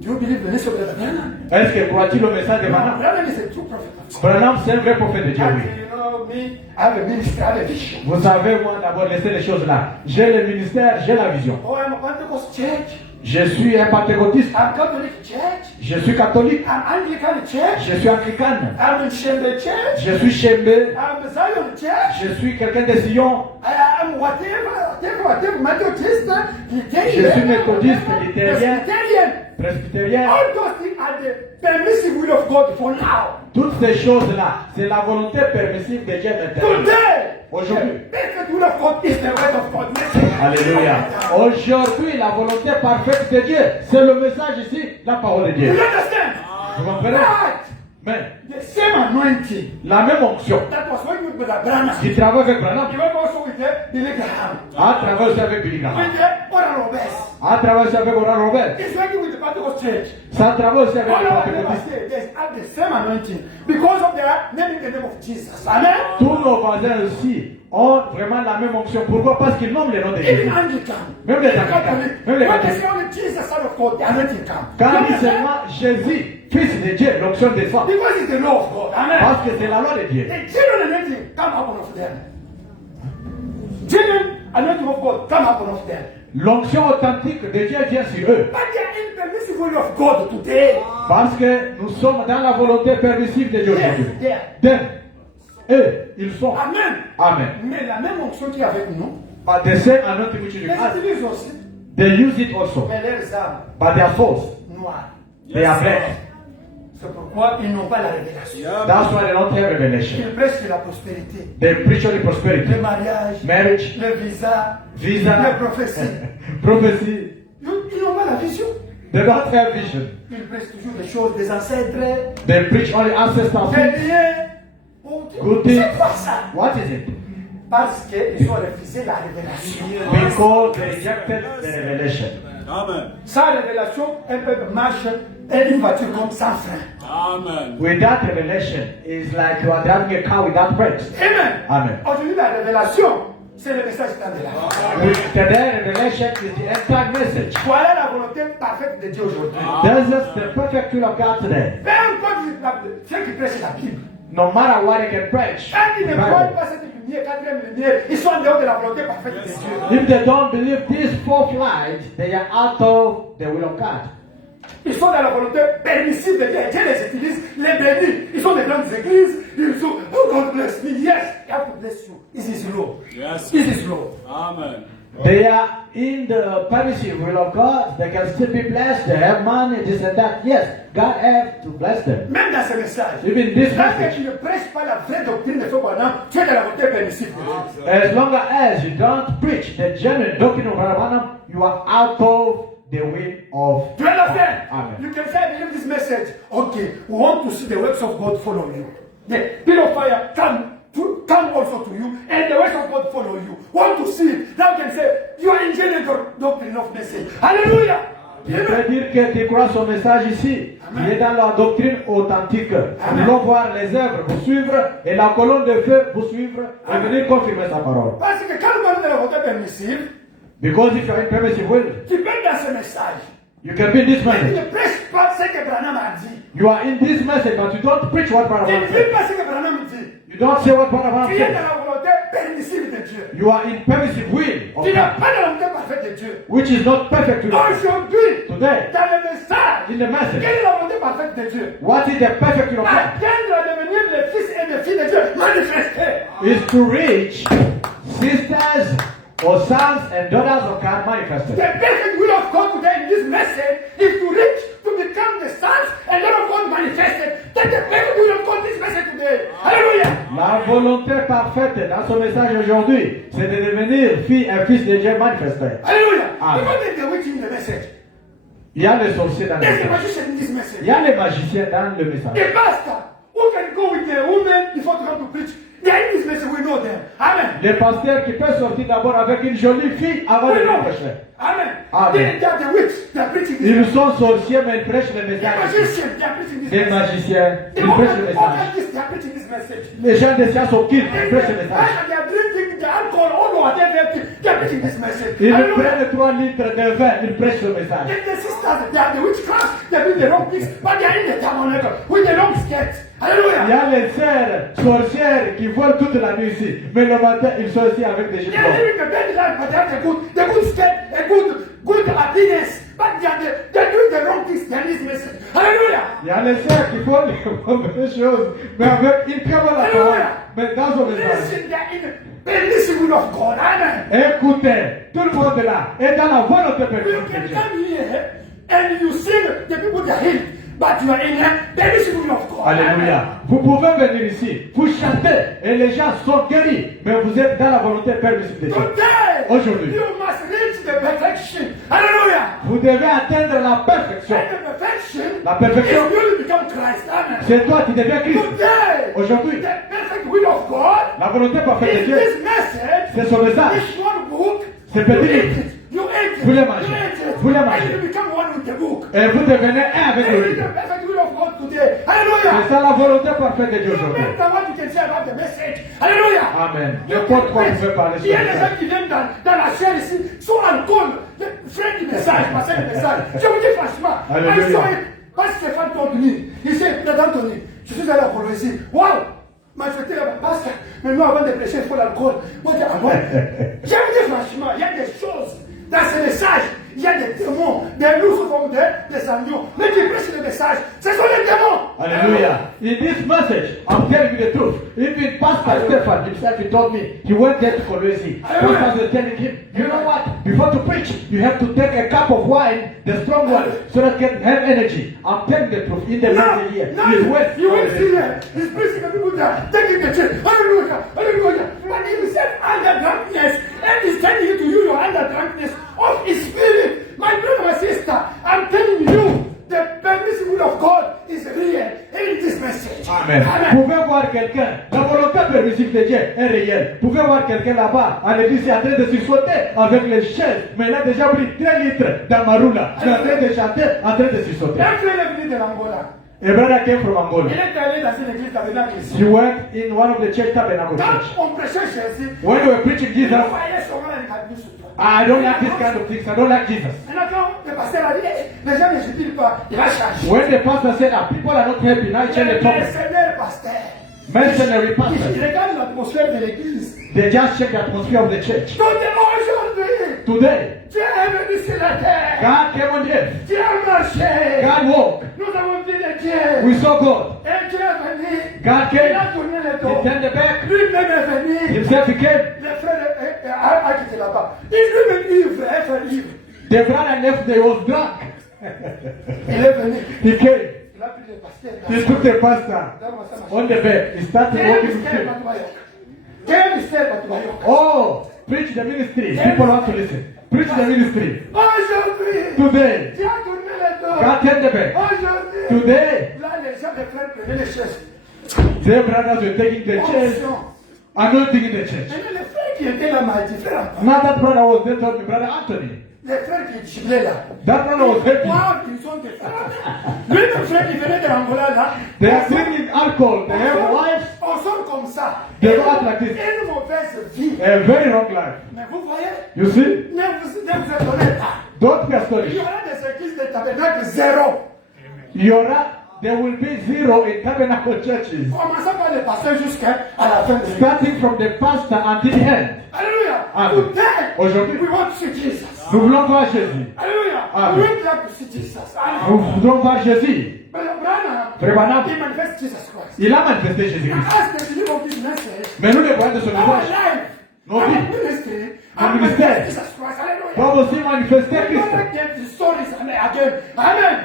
do you believe the message of Brother Branham? est-ce que crois-tu au message de Branham? Branham is a true prophet of God. Branham, c'est un vrai prophète de Dieu, And oui. you know me, I have a ministry, I have a vision. Vous savez, moi, d'abord, laissez les choses là. J'ai le ministère, j'ai la vision. Oh, I'm a Pentecost church. Je suis un pentecôtiste. I'm Catholic church. Je suis catholique. I'm Anglican church. Je suis anglicane. I'm in Shembe church. Je suis chembé. I'm Zion church. Je suis quelqu'un de Sion. I'm whatever, Methodist, Je suis méthodiste, luthérien, Presbyterian. presbytérien. All those things are the permissive will of God for now. Toutes ces choses-là, c'est la volonté permissive de Dieu maintenant. Today, Aujourd'hui. the perfect will of God is the word of God. Alléluia. Aujourd'hui, la volonté parfaite de Dieu, c'est le message ici, la parole de You Dieu. understand? Vous comprenez? But Mais the same anointing la même onction that was working with Brother Branham, qui travaille avec Branham, he went also with Billy Graham, a travaillé aussi avec Billy Graham, with Oral Roberts. a travaillé aussi avec Oral Robert, He's working with the Pentecost church. ça travaille aussi avec All les of them pentecôtistes. they have the same anointing because of their naming the name of Jesus. Amen. Tous nos voisins aussi ont vraiment la même onction. Pourquoi? Parce qu'ils nomment le nom de Jésus. Even Anglican, Même les even Anglicans, Catholic, même les when they catholiques. say only Jesus, Son of God, the anointing comes. Quand You il dit understand? seulement Jésus, Fils de Dieu, l'onction descend. Because it's the law of God. Amen. Parce que c'est la loi de Dieu. The genuine anointing come upon of them. Genuine anointing of God come upon of them. L'onction authentique de Dieu vient sur eux. But they are in the permissive will of God today. Parce que nous sommes dans la volonté permissive de Dieu aujourd'hui. Yes, D'eux, eux, ils sont. Amen. Amen. Mais la même onction qui est avec nous, But the same anointing which you les have, utilisent aussi. they use it also. Mais leurs âmes But their souls, noires. they are black. C'est pourquoi ils n'ont pas la révélation. That's why they don't have revelation. Ils prêchent la prospérité, They preach only prosperity, le mariage, marriage, le visa, visa, les prophéties. prophecy. Ils n'ont pas pas la vision. They don't have vision. Ils prêchent toujours des choses des ancêtres, They preach only ancestral des things. liens. Good things. C'est quoi ça? What is it? Parce qu'ils ont refusé la révélation. Because they rejected the revelation. Amen. Sans révélation, un peuple marche et une voiture comme sans frein. Amen. Without revelation, it's like you are driving a car without brakes. Amen. Amen. Aujourd'hui, la révélation, c'est le message standard. With today, revelation is the end-time message. Voilà la volonté parfaite de Dieu aujourd'hui. This is the perfect will of God today. Peu importe ceux qui prêchent la Bible. No matter what they can preach, Quand ils ne the croient Bible. pas cette lumière, quatrième lumière, ils sont en dehors de la volonté parfaite de Dieu. If they don't believe this fourth light, they are out of the will of God. Ils sont dans la volonté permissive de Dieu. Dieu les utilise, les bénit. Ils sont des grandes églises. Ils sont, oh God bless me. Yes, God bless you. This is law. Yes. This is law. Amen. They are in the permissive will of God. They can still be blessed. They have money, this and that. Yes, God has to bless them. Même dans ce message. Even this Tant que message, tu ne prêches pas la vraie doctrine de Fobana, tu es dans la volonté permissive de Dieu. as long as you don't preach the genuine doctrine of Ramadan, you are out of the will of Tu understand? Amen. You can say, I believe this message. Okay, we want to see the works of God follow you. The pillar of fire come also to you, and the works of God follow you. Want to see it? Now you can say, you are enjoying the doctrine of message. Hallelujah! Je veux dire que tu crois son message ici. Il est dans la doctrine authentique. Nous voulons voir les œuvres vous suivre et la colonne de feu vous suivre et venir confirmer sa parole. Parce que quand on est dans la volonté permissive, Because if you are in permissive will, tu peux être dans ce message. you can be in this Mais tu message. ne prêches pas ce que Branham a dit. You are in this message, but you don't preach what Tu Brother ne Branham dis said. pas ce que Branham dit. You don't say what Brother Branham Tu es dans said. la volonté permissive de Dieu. You are in permissive will of Tu n'es God, pas dans la volonté parfaite de Dieu. which is not perfect to God. Aujourd'hui, Today, dans le message, in the message, quelle est la volonté parfaite de Dieu? what is the perfect will of God? Atteindre à devenir les fils et les filles de Dieu manifestés. Is to reach sisters or sons and daughters of God manifested. The perfect will of God today in this message is to reach to become the sons and daughters of God manifested. That's the perfect will of God in this message today. Hallelujah. La volonté parfaite dans son message aujourd'hui, c'est de devenir fille et fils de Dieu manifesté. Hallelujah. Amen. Because there's the witch in the message. Il y a les sorciers dans le There's the message. magician in this Il message. y a les magiciens dans le message. The pastor who can go with a woman before to come to preach. They are in this message. We know them. Amen. Les pasteurs qui peuvent sortir d'abord avec une jolie fille avant de We know. prêcher. Amen. Amen. They are the witch. They are preaching this Ils message. sont sorciers mais ils prêchent le The message. magician. They are preaching this Des message. magiciens, The ils prêchent le message. occultists, they are preaching this message. Les gens des sciences occultes, ils prêchent le message. They are drinking the alcohol, all whatever. They are preaching this message. Ils Hallelujah. prennent 3 litres de vin, ils prêchent le message. And the sisters, they are the witchcraft. They are doing the wrong things, but they are in the tabernacle with the long skirts. Il y Hallelujah. a les sœurs sorcières qui volent toute la nuit ici, mais le matin ils sont aussi avec des They gibons. are living the bad life, but they have the good skirt, a good appearance. But they are doing the wrong things. They are this message. Hallelujah. Il y a les sœurs qui font les mauvaises choses, mais avec une très bonne parole, mais dans son message. Listen, they are in the permissive will of God. Amen. Écoutez, tout le monde là est dans la volonté You perfecte de can Dieu. come here and you see the people that are healed, but you are in the permissive will of God. Alléluia. Vous pouvez venir ici, vous chantez et les gens sont guéris, mais vous êtes dans la volonté permissive de Dieu. Today, Aujourd'hui. you must reach the perfection. Hallelujah. Vous devez atteindre la perfection. And the perfection La perfection, is you become Christ. Amen. c'est toi qui deviens Christ. Today, Aujourd'hui, the perfect will of God la volonté parfaite de is Dieu, this message. c'est son message. This one book. C'est You petit eat livre. it. You eat it. Vous les You mangez. eat it. Vous les And mangez. you become one with the book. Et vous devenez un avec le This is livre. the perfect will of God today. C'est Hallelujah. ça la volonté parfaite de Dieu No aujourd'hui. matter what you can say about the message. Hallelujah. Amen. You N'importe quoi can vous pouvez parler Il y sur a le des message. gens qui viennent dans la chair ici, sont alcool, frère du message, passer le message. Je vous dis franchement, Alléluia. I saw it. Pas Stéphane Tony, il s'est près d'Anthony. Je suis allé à Colombie. Waouh! Mais je dis, pasteur, mais nous avant de prêcher, il faut l'alcool. Moi, je dis, ah bon? Je vous dis franchement, il y a des choses dans ce message. Il y a des démons, des loups sous forme des agneaux. Mais qui prêchent le message, ce sont les démons. Hallelujah. In this message, I'm telling you the truth. Even Pastor Stefan himself, he told me, he went there to Colosi. Pastor was telling him, you know what? Before to preach, you have to take a cup of wine, the strong one, so that you can have energy. I'm telling the truth. In the Now, middle here, now he's wet. you will see that. He's preaching the people that taking the church. Hallelujah. Hallelujah. But he said under darkness, and he's telling you to you, you're under darkness of his spirit. My brother, my sister, voir quelqu'un. La volonté permissive de Dieu est réelle. Vous pouvez voir quelqu'un là-bas en église en train de se sauter avec les chaises. Mais il a déjà pris 3 litres dans ma roue là. Il est en train de chanter, en train de se sauter. Un frère est venu de l'Angola. A brother came from Angola. Il est allé dans une église tabernacle ici. He went in one of the church tabernacle Quand church. on prêchait Jésus, When we were preaching il Jesus, voyait souvent une cabine sur toi. I don't like this kind of things. I don't like Jesus. Maintenant, quand le pasteur a dit, les gens ne s'utilisent pas, il a changé. When the pastor said that people are not happy, now he changed the Le topic. mercenaire pasteur. Mercenary Il pastor. regarde l'atmosphère de l'église. They just check the atmosphere of the church. Tout est aujourd'hui. Today, Dieu est venu sur la terre. God came on the earth. Dieu a marché. God walked. Nous avons vu le Dieu. We saw God. Et Dieu est venu. God Il came. a tourné le He dos. turned the back. Lui-même est venu. Himself he came. Le frère a quitté là-bas. Il lui-même ivre, est fait ivre. The brother left. They was drunk. Il est venu. He came. Il a pris le pasteur. He took the pastor on the bed. He started Quel walking with mystère him. Batubayok. Quel mystère Batubayok. Oh, preach the ministry. People want to listen. Preach the ministry. Aujourd'hui, Today, Dieu a tourné le dos. God turned the back. Aujourd'hui, Today, là, les gens, les frères prenaient les chaises. their brothers were taking the chairs, Onction. anointing in the church. Et les frères qui étaient là m'ont dit, frère Antoine, Now that brother was there, told me, brother Anthony. les frères qui giblaient là. That brother was happy. Wow, ils sont des frères. Lui, le frère qui venait de l'Angola là, They are drinking alcohol. They have wives. on sort comme ça. They don't act like this. Une mauvaise vie. A very wrong life. Mais vous voyez, You see? ne vous êtes honnête. Don't be Il y astonished. aura des églises de tabernacle zéro. There will be zero in tabernacle churches. Commençons par le pasteur jusqu'à la fin de l'église. Starting from the pastor until the end. Alléluia. Amen. Today, Aujourd'hui, we want to see Jesus. nous voulons voir Jésus. Alléluia. Amen. We want to see Jesus. Nous Amen. voulons voir Jésus. Brother Branham, Frère Branham, he manifests Jesus Christ. il a manifesté Jésus-Christ. As the belief of this message, Mais nous, les voyons de son our visage, life, nos our vies, ministry, nos our ministères Jesus Christ. Hallelujah. doivent aussi manifester We don't Christ. like the stories again. Amen.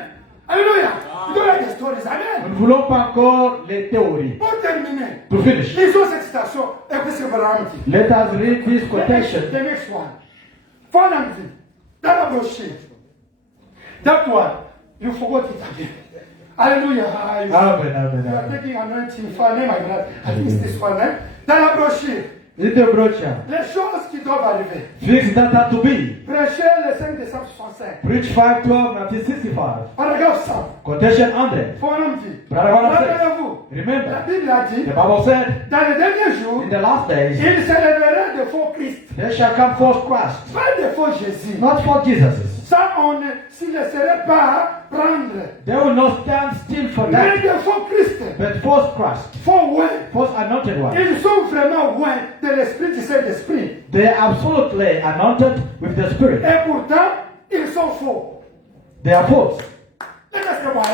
Hallelujah. We don't like the stories. Nous Amen. ne voulons pas encore les théories. Pour terminer, To finish, lisons cette citation. Écoutez ce que Branham dit. let us read this quotation. The next one. Branham dit, dans la brochure, that one, you forgot it again. Hallelujah. Amen, You amen, are amen. taking anointing for name, my brother. I think it's this one, eh? Dans la brochure, In the brochure, les choses qui doivent arriver. things that are to be. Prêchez le 5 décembre 65. Preach 5:12, 1965. Paragraphe 100. Quotation 100. Branham dit, Brother Branham said, rappelez-vous, la remember, Bible a dit, the Bible said, dans les derniers jours, in the last days, il s'élèvera de faux Christ. there shall come false Christ, Pas de faux Jésus. not false Jesuses. Ça, on ne s'y laisserait pas prendre. They will not stand still for Mais that, de faux Christ, but false Christ, faux ouais. false anointed ones. Ils sont vraiment loin de l'esprit du Saint-Esprit. They are absolutely anointed with the Spirit. Et pourtant, ils sont faux. They are false. Laisse-moi voir.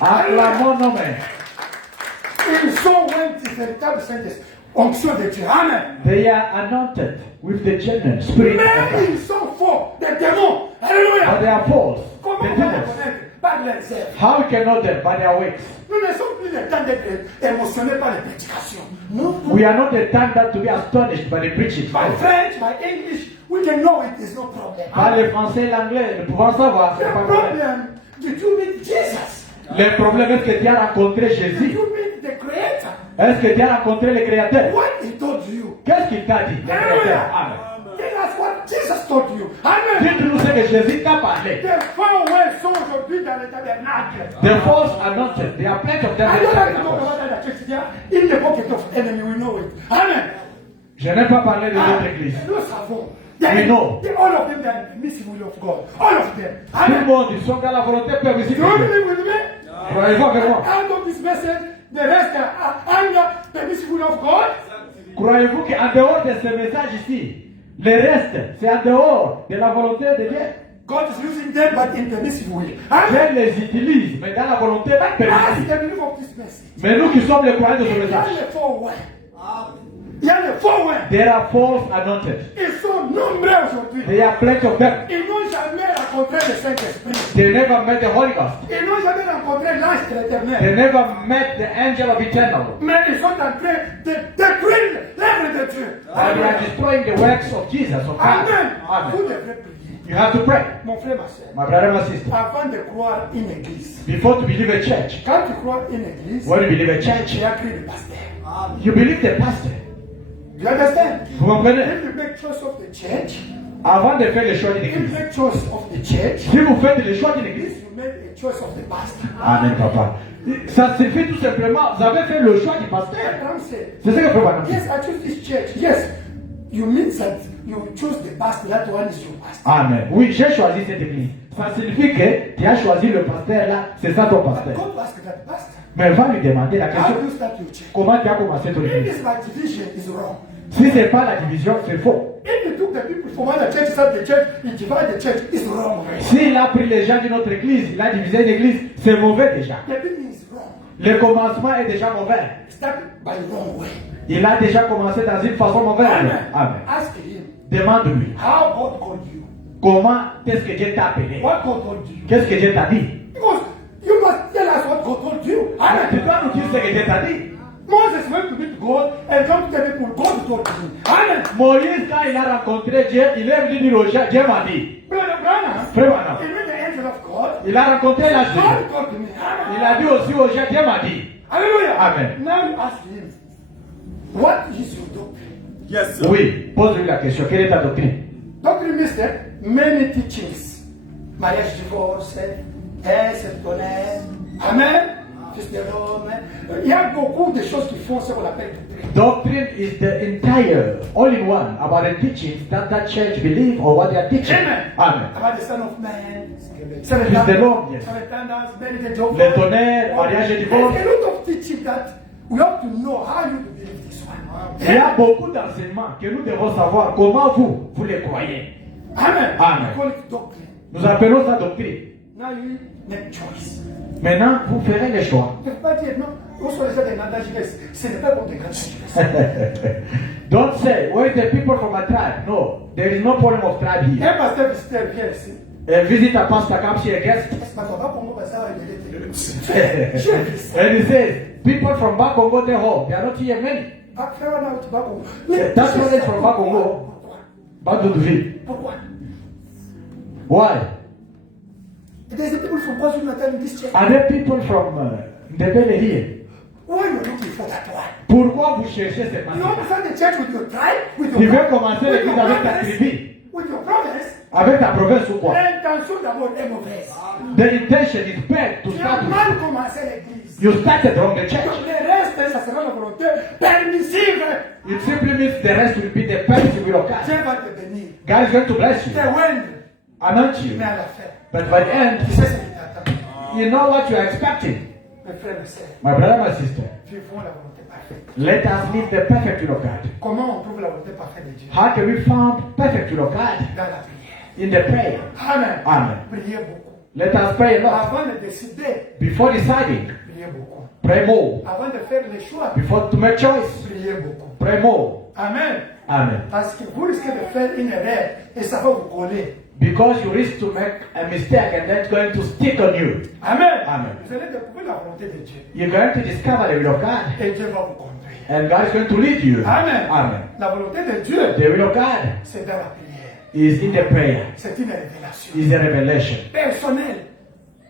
Acclamons nos mains. Ils sont loin du véritable Saint-Esprit. Onction de Dieu. Amen. They are anointed with the genuine Spirit of Mais God. ils sont faux. Des démons. Alléluia. But they are false. Comment The on va les demons. connaître? Par leurs œuvres. How we can know them? By their works. Nous ne sommes plus le temps d'être émotionnés par les prédications. Non. We are not the time that to be astonished by the preaching. By French, by English, we can know it is no problem. Par le français et l'anglais, nous pouvons savoir. The C'est pas vrai. problem, did you meet Jesus? Le problème est que tu as rencontré Did Jésus. you meet the Creator? Est-ce que tu as rencontré le Créateur? What he told you? Qu'est-ce qu'il t'a dit? Le Créateur. Amen. Tell us what Jesus told you. Amen. Dites-nous ce que Jésus t'a parlé. Les faux ouais sont aujourd'hui dans le tabernacle. The false anointed. There are plenty of them. I in the don't like to talk tabernacle. about that in the church. They are in the pocket of enemy, we know it. Amen. Je n'ai pas parlé de notre église. Nous savons. We know. All of them, they are permissive will of God. All of them. Tout le Amen. monde, ils sont dans la volonté permissive. Do you believe with me? Croyez-vous avec moi? Out of this message, the rest are under permissive will of God. Croyez-vous qu'en dehors de ce message ici, le reste, c'est en dehors de la volonté de Dieu? God is using them, but in permissive will. Amen. Dieu les utilise, mais dans la volonté But as permissive. the belief of this message, Mais nous qui sommes les croyants de ce il y a message, les faux ouais. Il y a les faux ouais. there are false anointed. Ils sont nombreux aujourd'hui. There are plenty of them. Ils n'ont jamais rencontré le Saint-Esprit. They never met the Holy Ghost. Ils n'ont jamais rencontré l'ange de They l'éternel. never met the angel of eternal. Mais ils sont en train de détruire l'œuvre de Dieu. And they are destroying the works of Jesus, of God. Amen. Vous Amen. devrez prier. You have to pray. Mon frère, ma soeur, My brother, my sister. avant de croire une église, Before to believe a church, quand tu crois une église, when you believe a church, tu as cru le pasteur. You believe the pastor. You understand? Vous comprenez? If you make choice of the church, Avant de faire le choix d'une if you église, make choice of the church, si vous faites le choix d'une église, you make a choice of the pastor. Amen, papa. Ça signifie tout simplement, vous avez fait le choix du pasteur. Abraham said, C'est ce que Frère Branham dit. yes, I choose this church. Yes, you mean that you choose the pastor, that one is your pastor. Amen. Oui, j'ai choisi cette église. Ça signifie que tu as choisi le pasteur là, c'est ça ton But pasteur. go to ask that pastor, Mais va lui demander la how question, do you start your church? comment tu as commencé ton If église? this my division is wrong. Si c'est pas la division, c'est faux. If you took the people from other churches out the church, you divide the church, it's wrong. S'il a pris les gens d'une autre église, il a divisé une église, c'est mauvais déjà. The beginning is wrong. Le commencement est déjà mauvais. Start by wrong way. Il a déjà commencé dans une façon mauvaise. Amen. Ask him, Demande-lui, how God called you? comment est-ce que Dieu t'a appelé? What God told you? Qu'est-ce que Dieu t'a dit? Because you must tell us what God told you. Tu Amen. dois nous dire ce que Dieu t'a dit. Moses went to meet God and come to tell people God told him. Amen. Moïse, quand il a rencontré Dieu, il est venu dire aux gens, Dieu m'a dit. Brother Branham, Frère Branham, he met the angel of God. il a rencontré la God Dieu. told me. Amen. Il a dit aussi aux gens, Dieu m'a dit. Hallelujah. Amen. Now you ask him, what is your doctrine? Yes, sir. Oui, pose-lui la question, quelle est ta doctrine? Doctrine means that many teachings. Mariage, divorce, c'est tonnerre. Amen. Fils de l'homme. Il y a beaucoup de choses qui font ce qu'on appelle doctrine. Doctrine is the entire, all in one, about the teachings that that church believe or what they are teaching. Amen. Amen. About the Son of Man. Fils de l'homme, yes. Le tonnerre, mariage et divorce. There's a lot of teaching that we have to know how you believe this one. Il y a beaucoup d'enseignements que nous devons savoir comment vous les croyez. Amen. Amen. We call it doctrine. Nous appelons ça doctrine. Now you make choice. Maintenant, vous ferez le choix. Ne pas dire non, on soit déjà des nandagiles. Ce n'est pas pour des grands. Don't say, where is the people from a tribe? No, there is no problem of tribe here. Un pasteur visiteur vient ici. Visit a pastor, come see a guest. Est-ce que ma papa pour moi, ça va aider? J'ai vu ça. And he says, people from Bakongo, they home. They are not here many. Après, on a un petit bateau. That's why it's from Bakongo. Badoudville. Pourquoi? Why? There's the people from KwaZulu-Natal in this church. Are there people from Ndebele here? Why you looking for that one? Pourquoi vous cherchez ces You personnes? want to start the church with your tribe, with Tu your veux commencer l'église avec ta tribu, with your brothers. avec ta province ou quoi? L'intention d'abord est mauvaise. The intention is bad to Tu as start with. mal commencé l'église. You started wrong the church. Le reste, ça sera la volonté permissive. It simply means the rest will be the permissive will of God. Dieu va te bénir. God is going to bless you, Te wind. anoint you. Mais à la fin, But by the end, tu sais ce qui t'attend. you know what you are expecting. Mes frères et sœurs, My brother, my sister, vivons la volonté parfaite. let us live the perfect will of God. Comment on trouve la volonté parfaite de Dieu? How can we find perfect will of God? Dans la prière. In the prayer. Amen. Amen. Priez beaucoup. Let us pray a lot. Avant de décider, Before deciding, priez beaucoup. pray more. Avant de faire les choix, Before to make choice, priez beaucoup. pray more. Amen. Amen. Parce que vous risquez de faire une erreur et ça va vous coller. Because you risk to make a mistake and then it's going to stick on you. Amen. Amen. Vous allez découvrir la volonté de Dieu. You're going to discover the will of God. Et Dieu va vous conduire. And God is going to lead you. Amen. Amen. La volonté de Dieu, The will of God c'est dans la prière. is in the prayer. C'est une révélation Is a revelation. personnelle.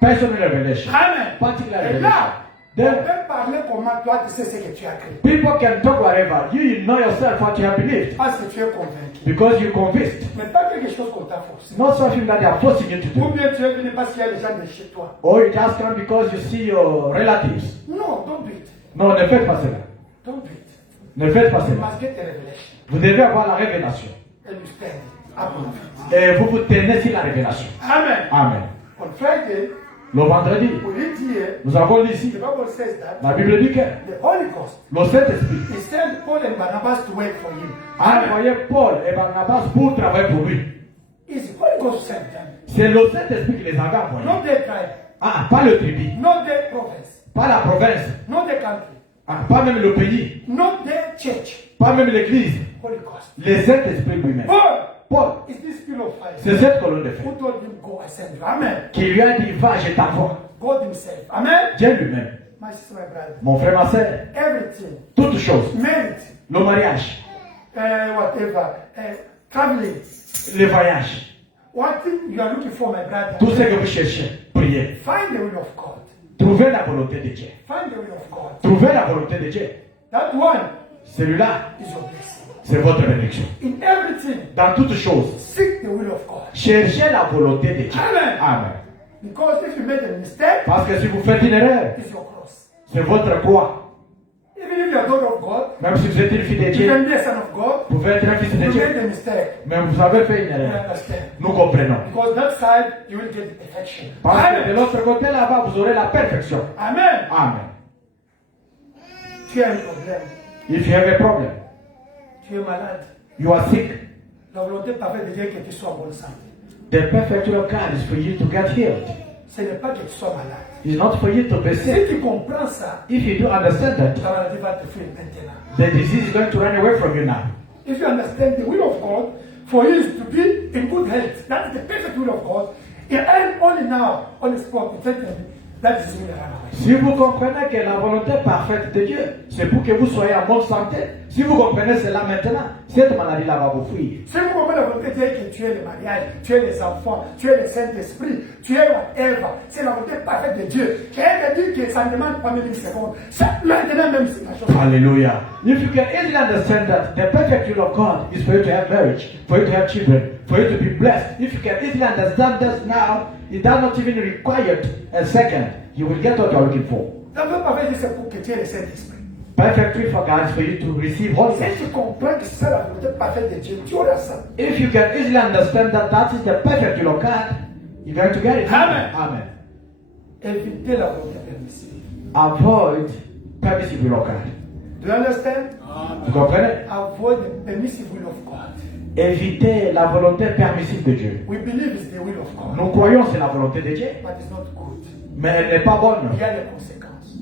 Personal revelation. Amen. Particular Et revelation. là, on Then peut parler comment toi tu sais ce que tu as créé. people can talk whatever. You know yourself what you have believed. Parce que tu es convaincu. Because you're convinced. Mais pas quelque chose qu'on t'a forcé. Not something that they are forcing you to Ou do. bien tu es venu parce qu'il y a des gens de chez toi. Or you just come because you see your relatives. Non, don't do it. Non, ne faites pas cela. Don't do it. Ne faites pas You cela. must get a revelation. Vous devez avoir la révélation. And you stand upon it. Et vous vous tenez sur la révélation. Amen. Amen. On Friday, Le vendredi, we read here, nous avons lu ici, the Bible says that la Bible dit que the Holy Ghost, le Saint-Esprit he sent Paul and Barnabas to work for him. a envoyé Paul et Barnabas pour travailler pour lui. It's the Holy Ghost sent them. C'est le Saint-Esprit qui les avait envoyés. Not their tribe, Ah, pas le tribu, not their province, pas la province, not their country, ah, pas même le pays, not their church. pas même l'église. Holy Ghost. Le Saint-Esprit lui-même. Paul Paul, is this pillar of fire. c'est cette colonne de feu Who told him, go, I send you. Amen. qui lui a dit, va, je t'envoie. God himself. Amen. Dieu lui-même. My sister, my brother. Mon frère, ma soeur, Everything. toutes choses, Marriage. le mariage, Whatever. Traveling. le voyage, One thing you are looking for, my brother. tout ce que vous cherchez, priez. Find the will of God. Trouvez la volonté de Dieu. Find the will of God. Trouvez la volonté de Dieu. That one celui-là, is your blessing. c'est votre bénédiction. In everything, Dans toutes choses, seek the will of God. cherchez la volonté de Dieu. Amen. Amen. Because if you make a mistake, Parce que si vous faites une erreur, it's your cross. c'est votre croix. Even if you're a daughter of God, Même si vous êtes une fille de you Dieu, can be a son of God, vous pouvez être un fils de you Dieu. made a mistake. Mais vous avez fait une You erreur. understand? Nous comprenons. Because that side, you will get the perfection. Parce que de Amen. l'autre côté là-bas, vous aurez la perfection. Amen. Amen. Tu as un problème. If you have a problem, Tu es malade. you are sick, La volonté parfaite de Dieu est que tu sois en bonne santé. the perfect will of God is for you to get healed. Ce n'est pas que tu sois malade. It's not for you to be Si sick. tu comprends ça, If you do understand that, la maladie va te fuir maintenant. the disease is going to run away from you now. If you understand the will of God for you is to be in good health, that's the perfect will of God. And only now, on the spot, that is the will of God. Si vous comprenez que la volonté parfaite de Dieu, c'est pour que vous soyez en bonne santé, si vous comprenez cela maintenant, cette maladie-là va vous fuir. Si vous comprenez la volonté de Dieu que tu es le mariage, tu es les enfants, tu es le Saint-Esprit, tu es whatever, c'est la volonté parfaite de Dieu. Et elle dit que ça ne demande pas même une seconde. Ça, maintenant même, c'est la chose. Hallelujah. If you can easily understand that the perfect will of God is for you to have marriage, for you to have children, for you to be blessed. If you can easily understand this now, it does not even require a second. You will get what you are looking for. La volonté parfaite de Dieu, c'est pour que tu aies le Saint-Esprit. Perfect will for God is for you to receive Holy Si Ghost. tu comprends que c'est la volonté parfaite de Dieu, tu auras ça. If you can easily understand that that is the perfect will of God, you're going to get it. Amen. Amen. Évitez la volonté permissive. Avoid permissive will of God. Do you understand? Vous comprenez? Avoid the permissive will of God. Évitez la volonté permissive de Dieu. We believe it's the will of God, Nous croyons que c'est la volonté de Dieu, but it's not good. mais elle n'est pas bonne. Il y a des conséquences.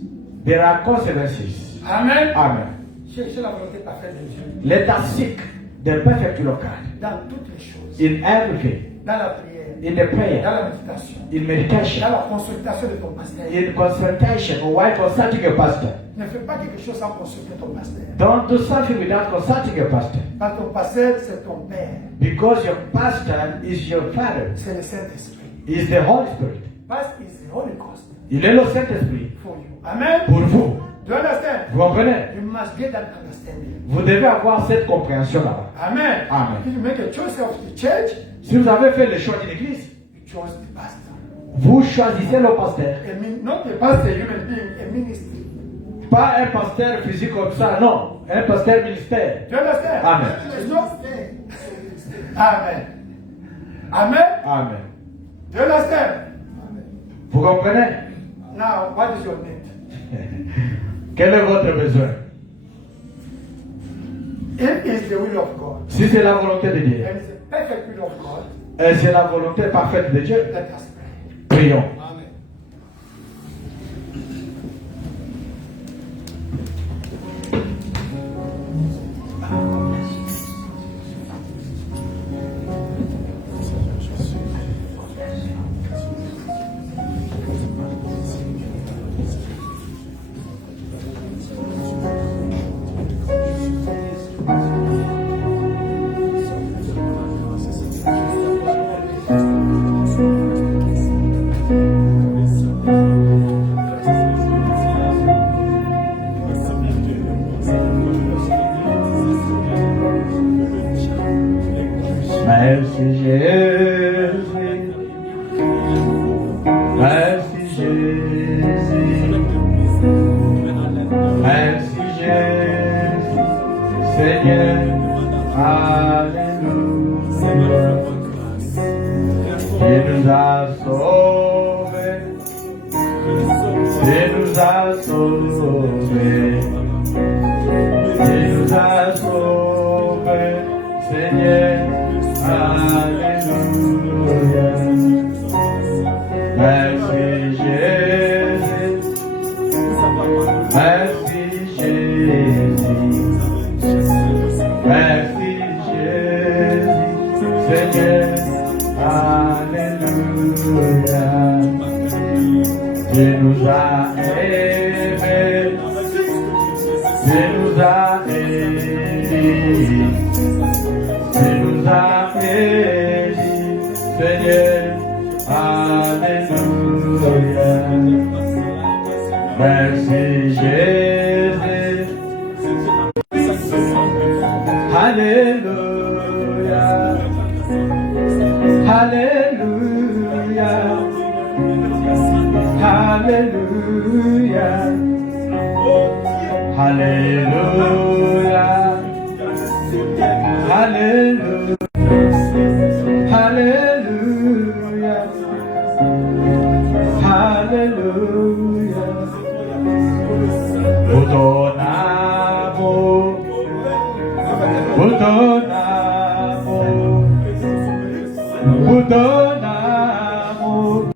There are consequences. Amen. Amen. Cherchez la volonté parfaite de Dieu Let us seek the perfect will of God dans toutes les choses. in everything, Dans la prière, in the dans prayer, la méditation, in dans meditation, la consultation de ton pasteur. in consultation, or while consulting your pastor. Ne fais pas quelque chose sans consulter ton pasteur. Don't do something without consulting your pastor, Parce que ton pasteur, c'est ton père. because your pastor is your father, C'est le Saint-Esprit. is the Holy Spirit. Pastor is the Holy Ghost Il est le Saint-Esprit for you. Amen. pour vous. Do you understand? Vous comprenez? You must get that understanding. Vous devez avoir cette compréhension là-bas. Amen. Amen. If you make a choice of the church, Si vous avez fait le choix d'une église, you choose the pastor. vous choisissez le pasteur. Not a pastor, human being, a ministry. Pas un pasteur physique comme ça, non. Un pasteur ministère. Do you understand? Amen. It's not. Amen. Amen. Amen. Do you understand? Vous comprenez? Now, what is your need? Quel est votre besoin? It is the will of God. Si c'est la volonté de Dieu, And it's the perfect will of God. et c'est la volonté parfaite de Dieu, Let us pray. prions. Merci Jésus. Merci Jésus. Merci Jésus. Seigneur. Alléluia. Il nous a sauvés. Il nous a sauvés. Il nous a sauvés. Seigneur. Alléluia. Merci Jésus. Merci Jésus. Merci Jésus. Seigneur. Alléluia. Dieu nous a aimés. Dieu nous a aimés. Tu nous as bénis, Seigneur, Alléluia. Merci Jésus, Hallelujah. Hallelujah. Hallelujah. Hallelujah. Hallelujah. Hallelujah. Hallelujah. Udonamo. Udonamo.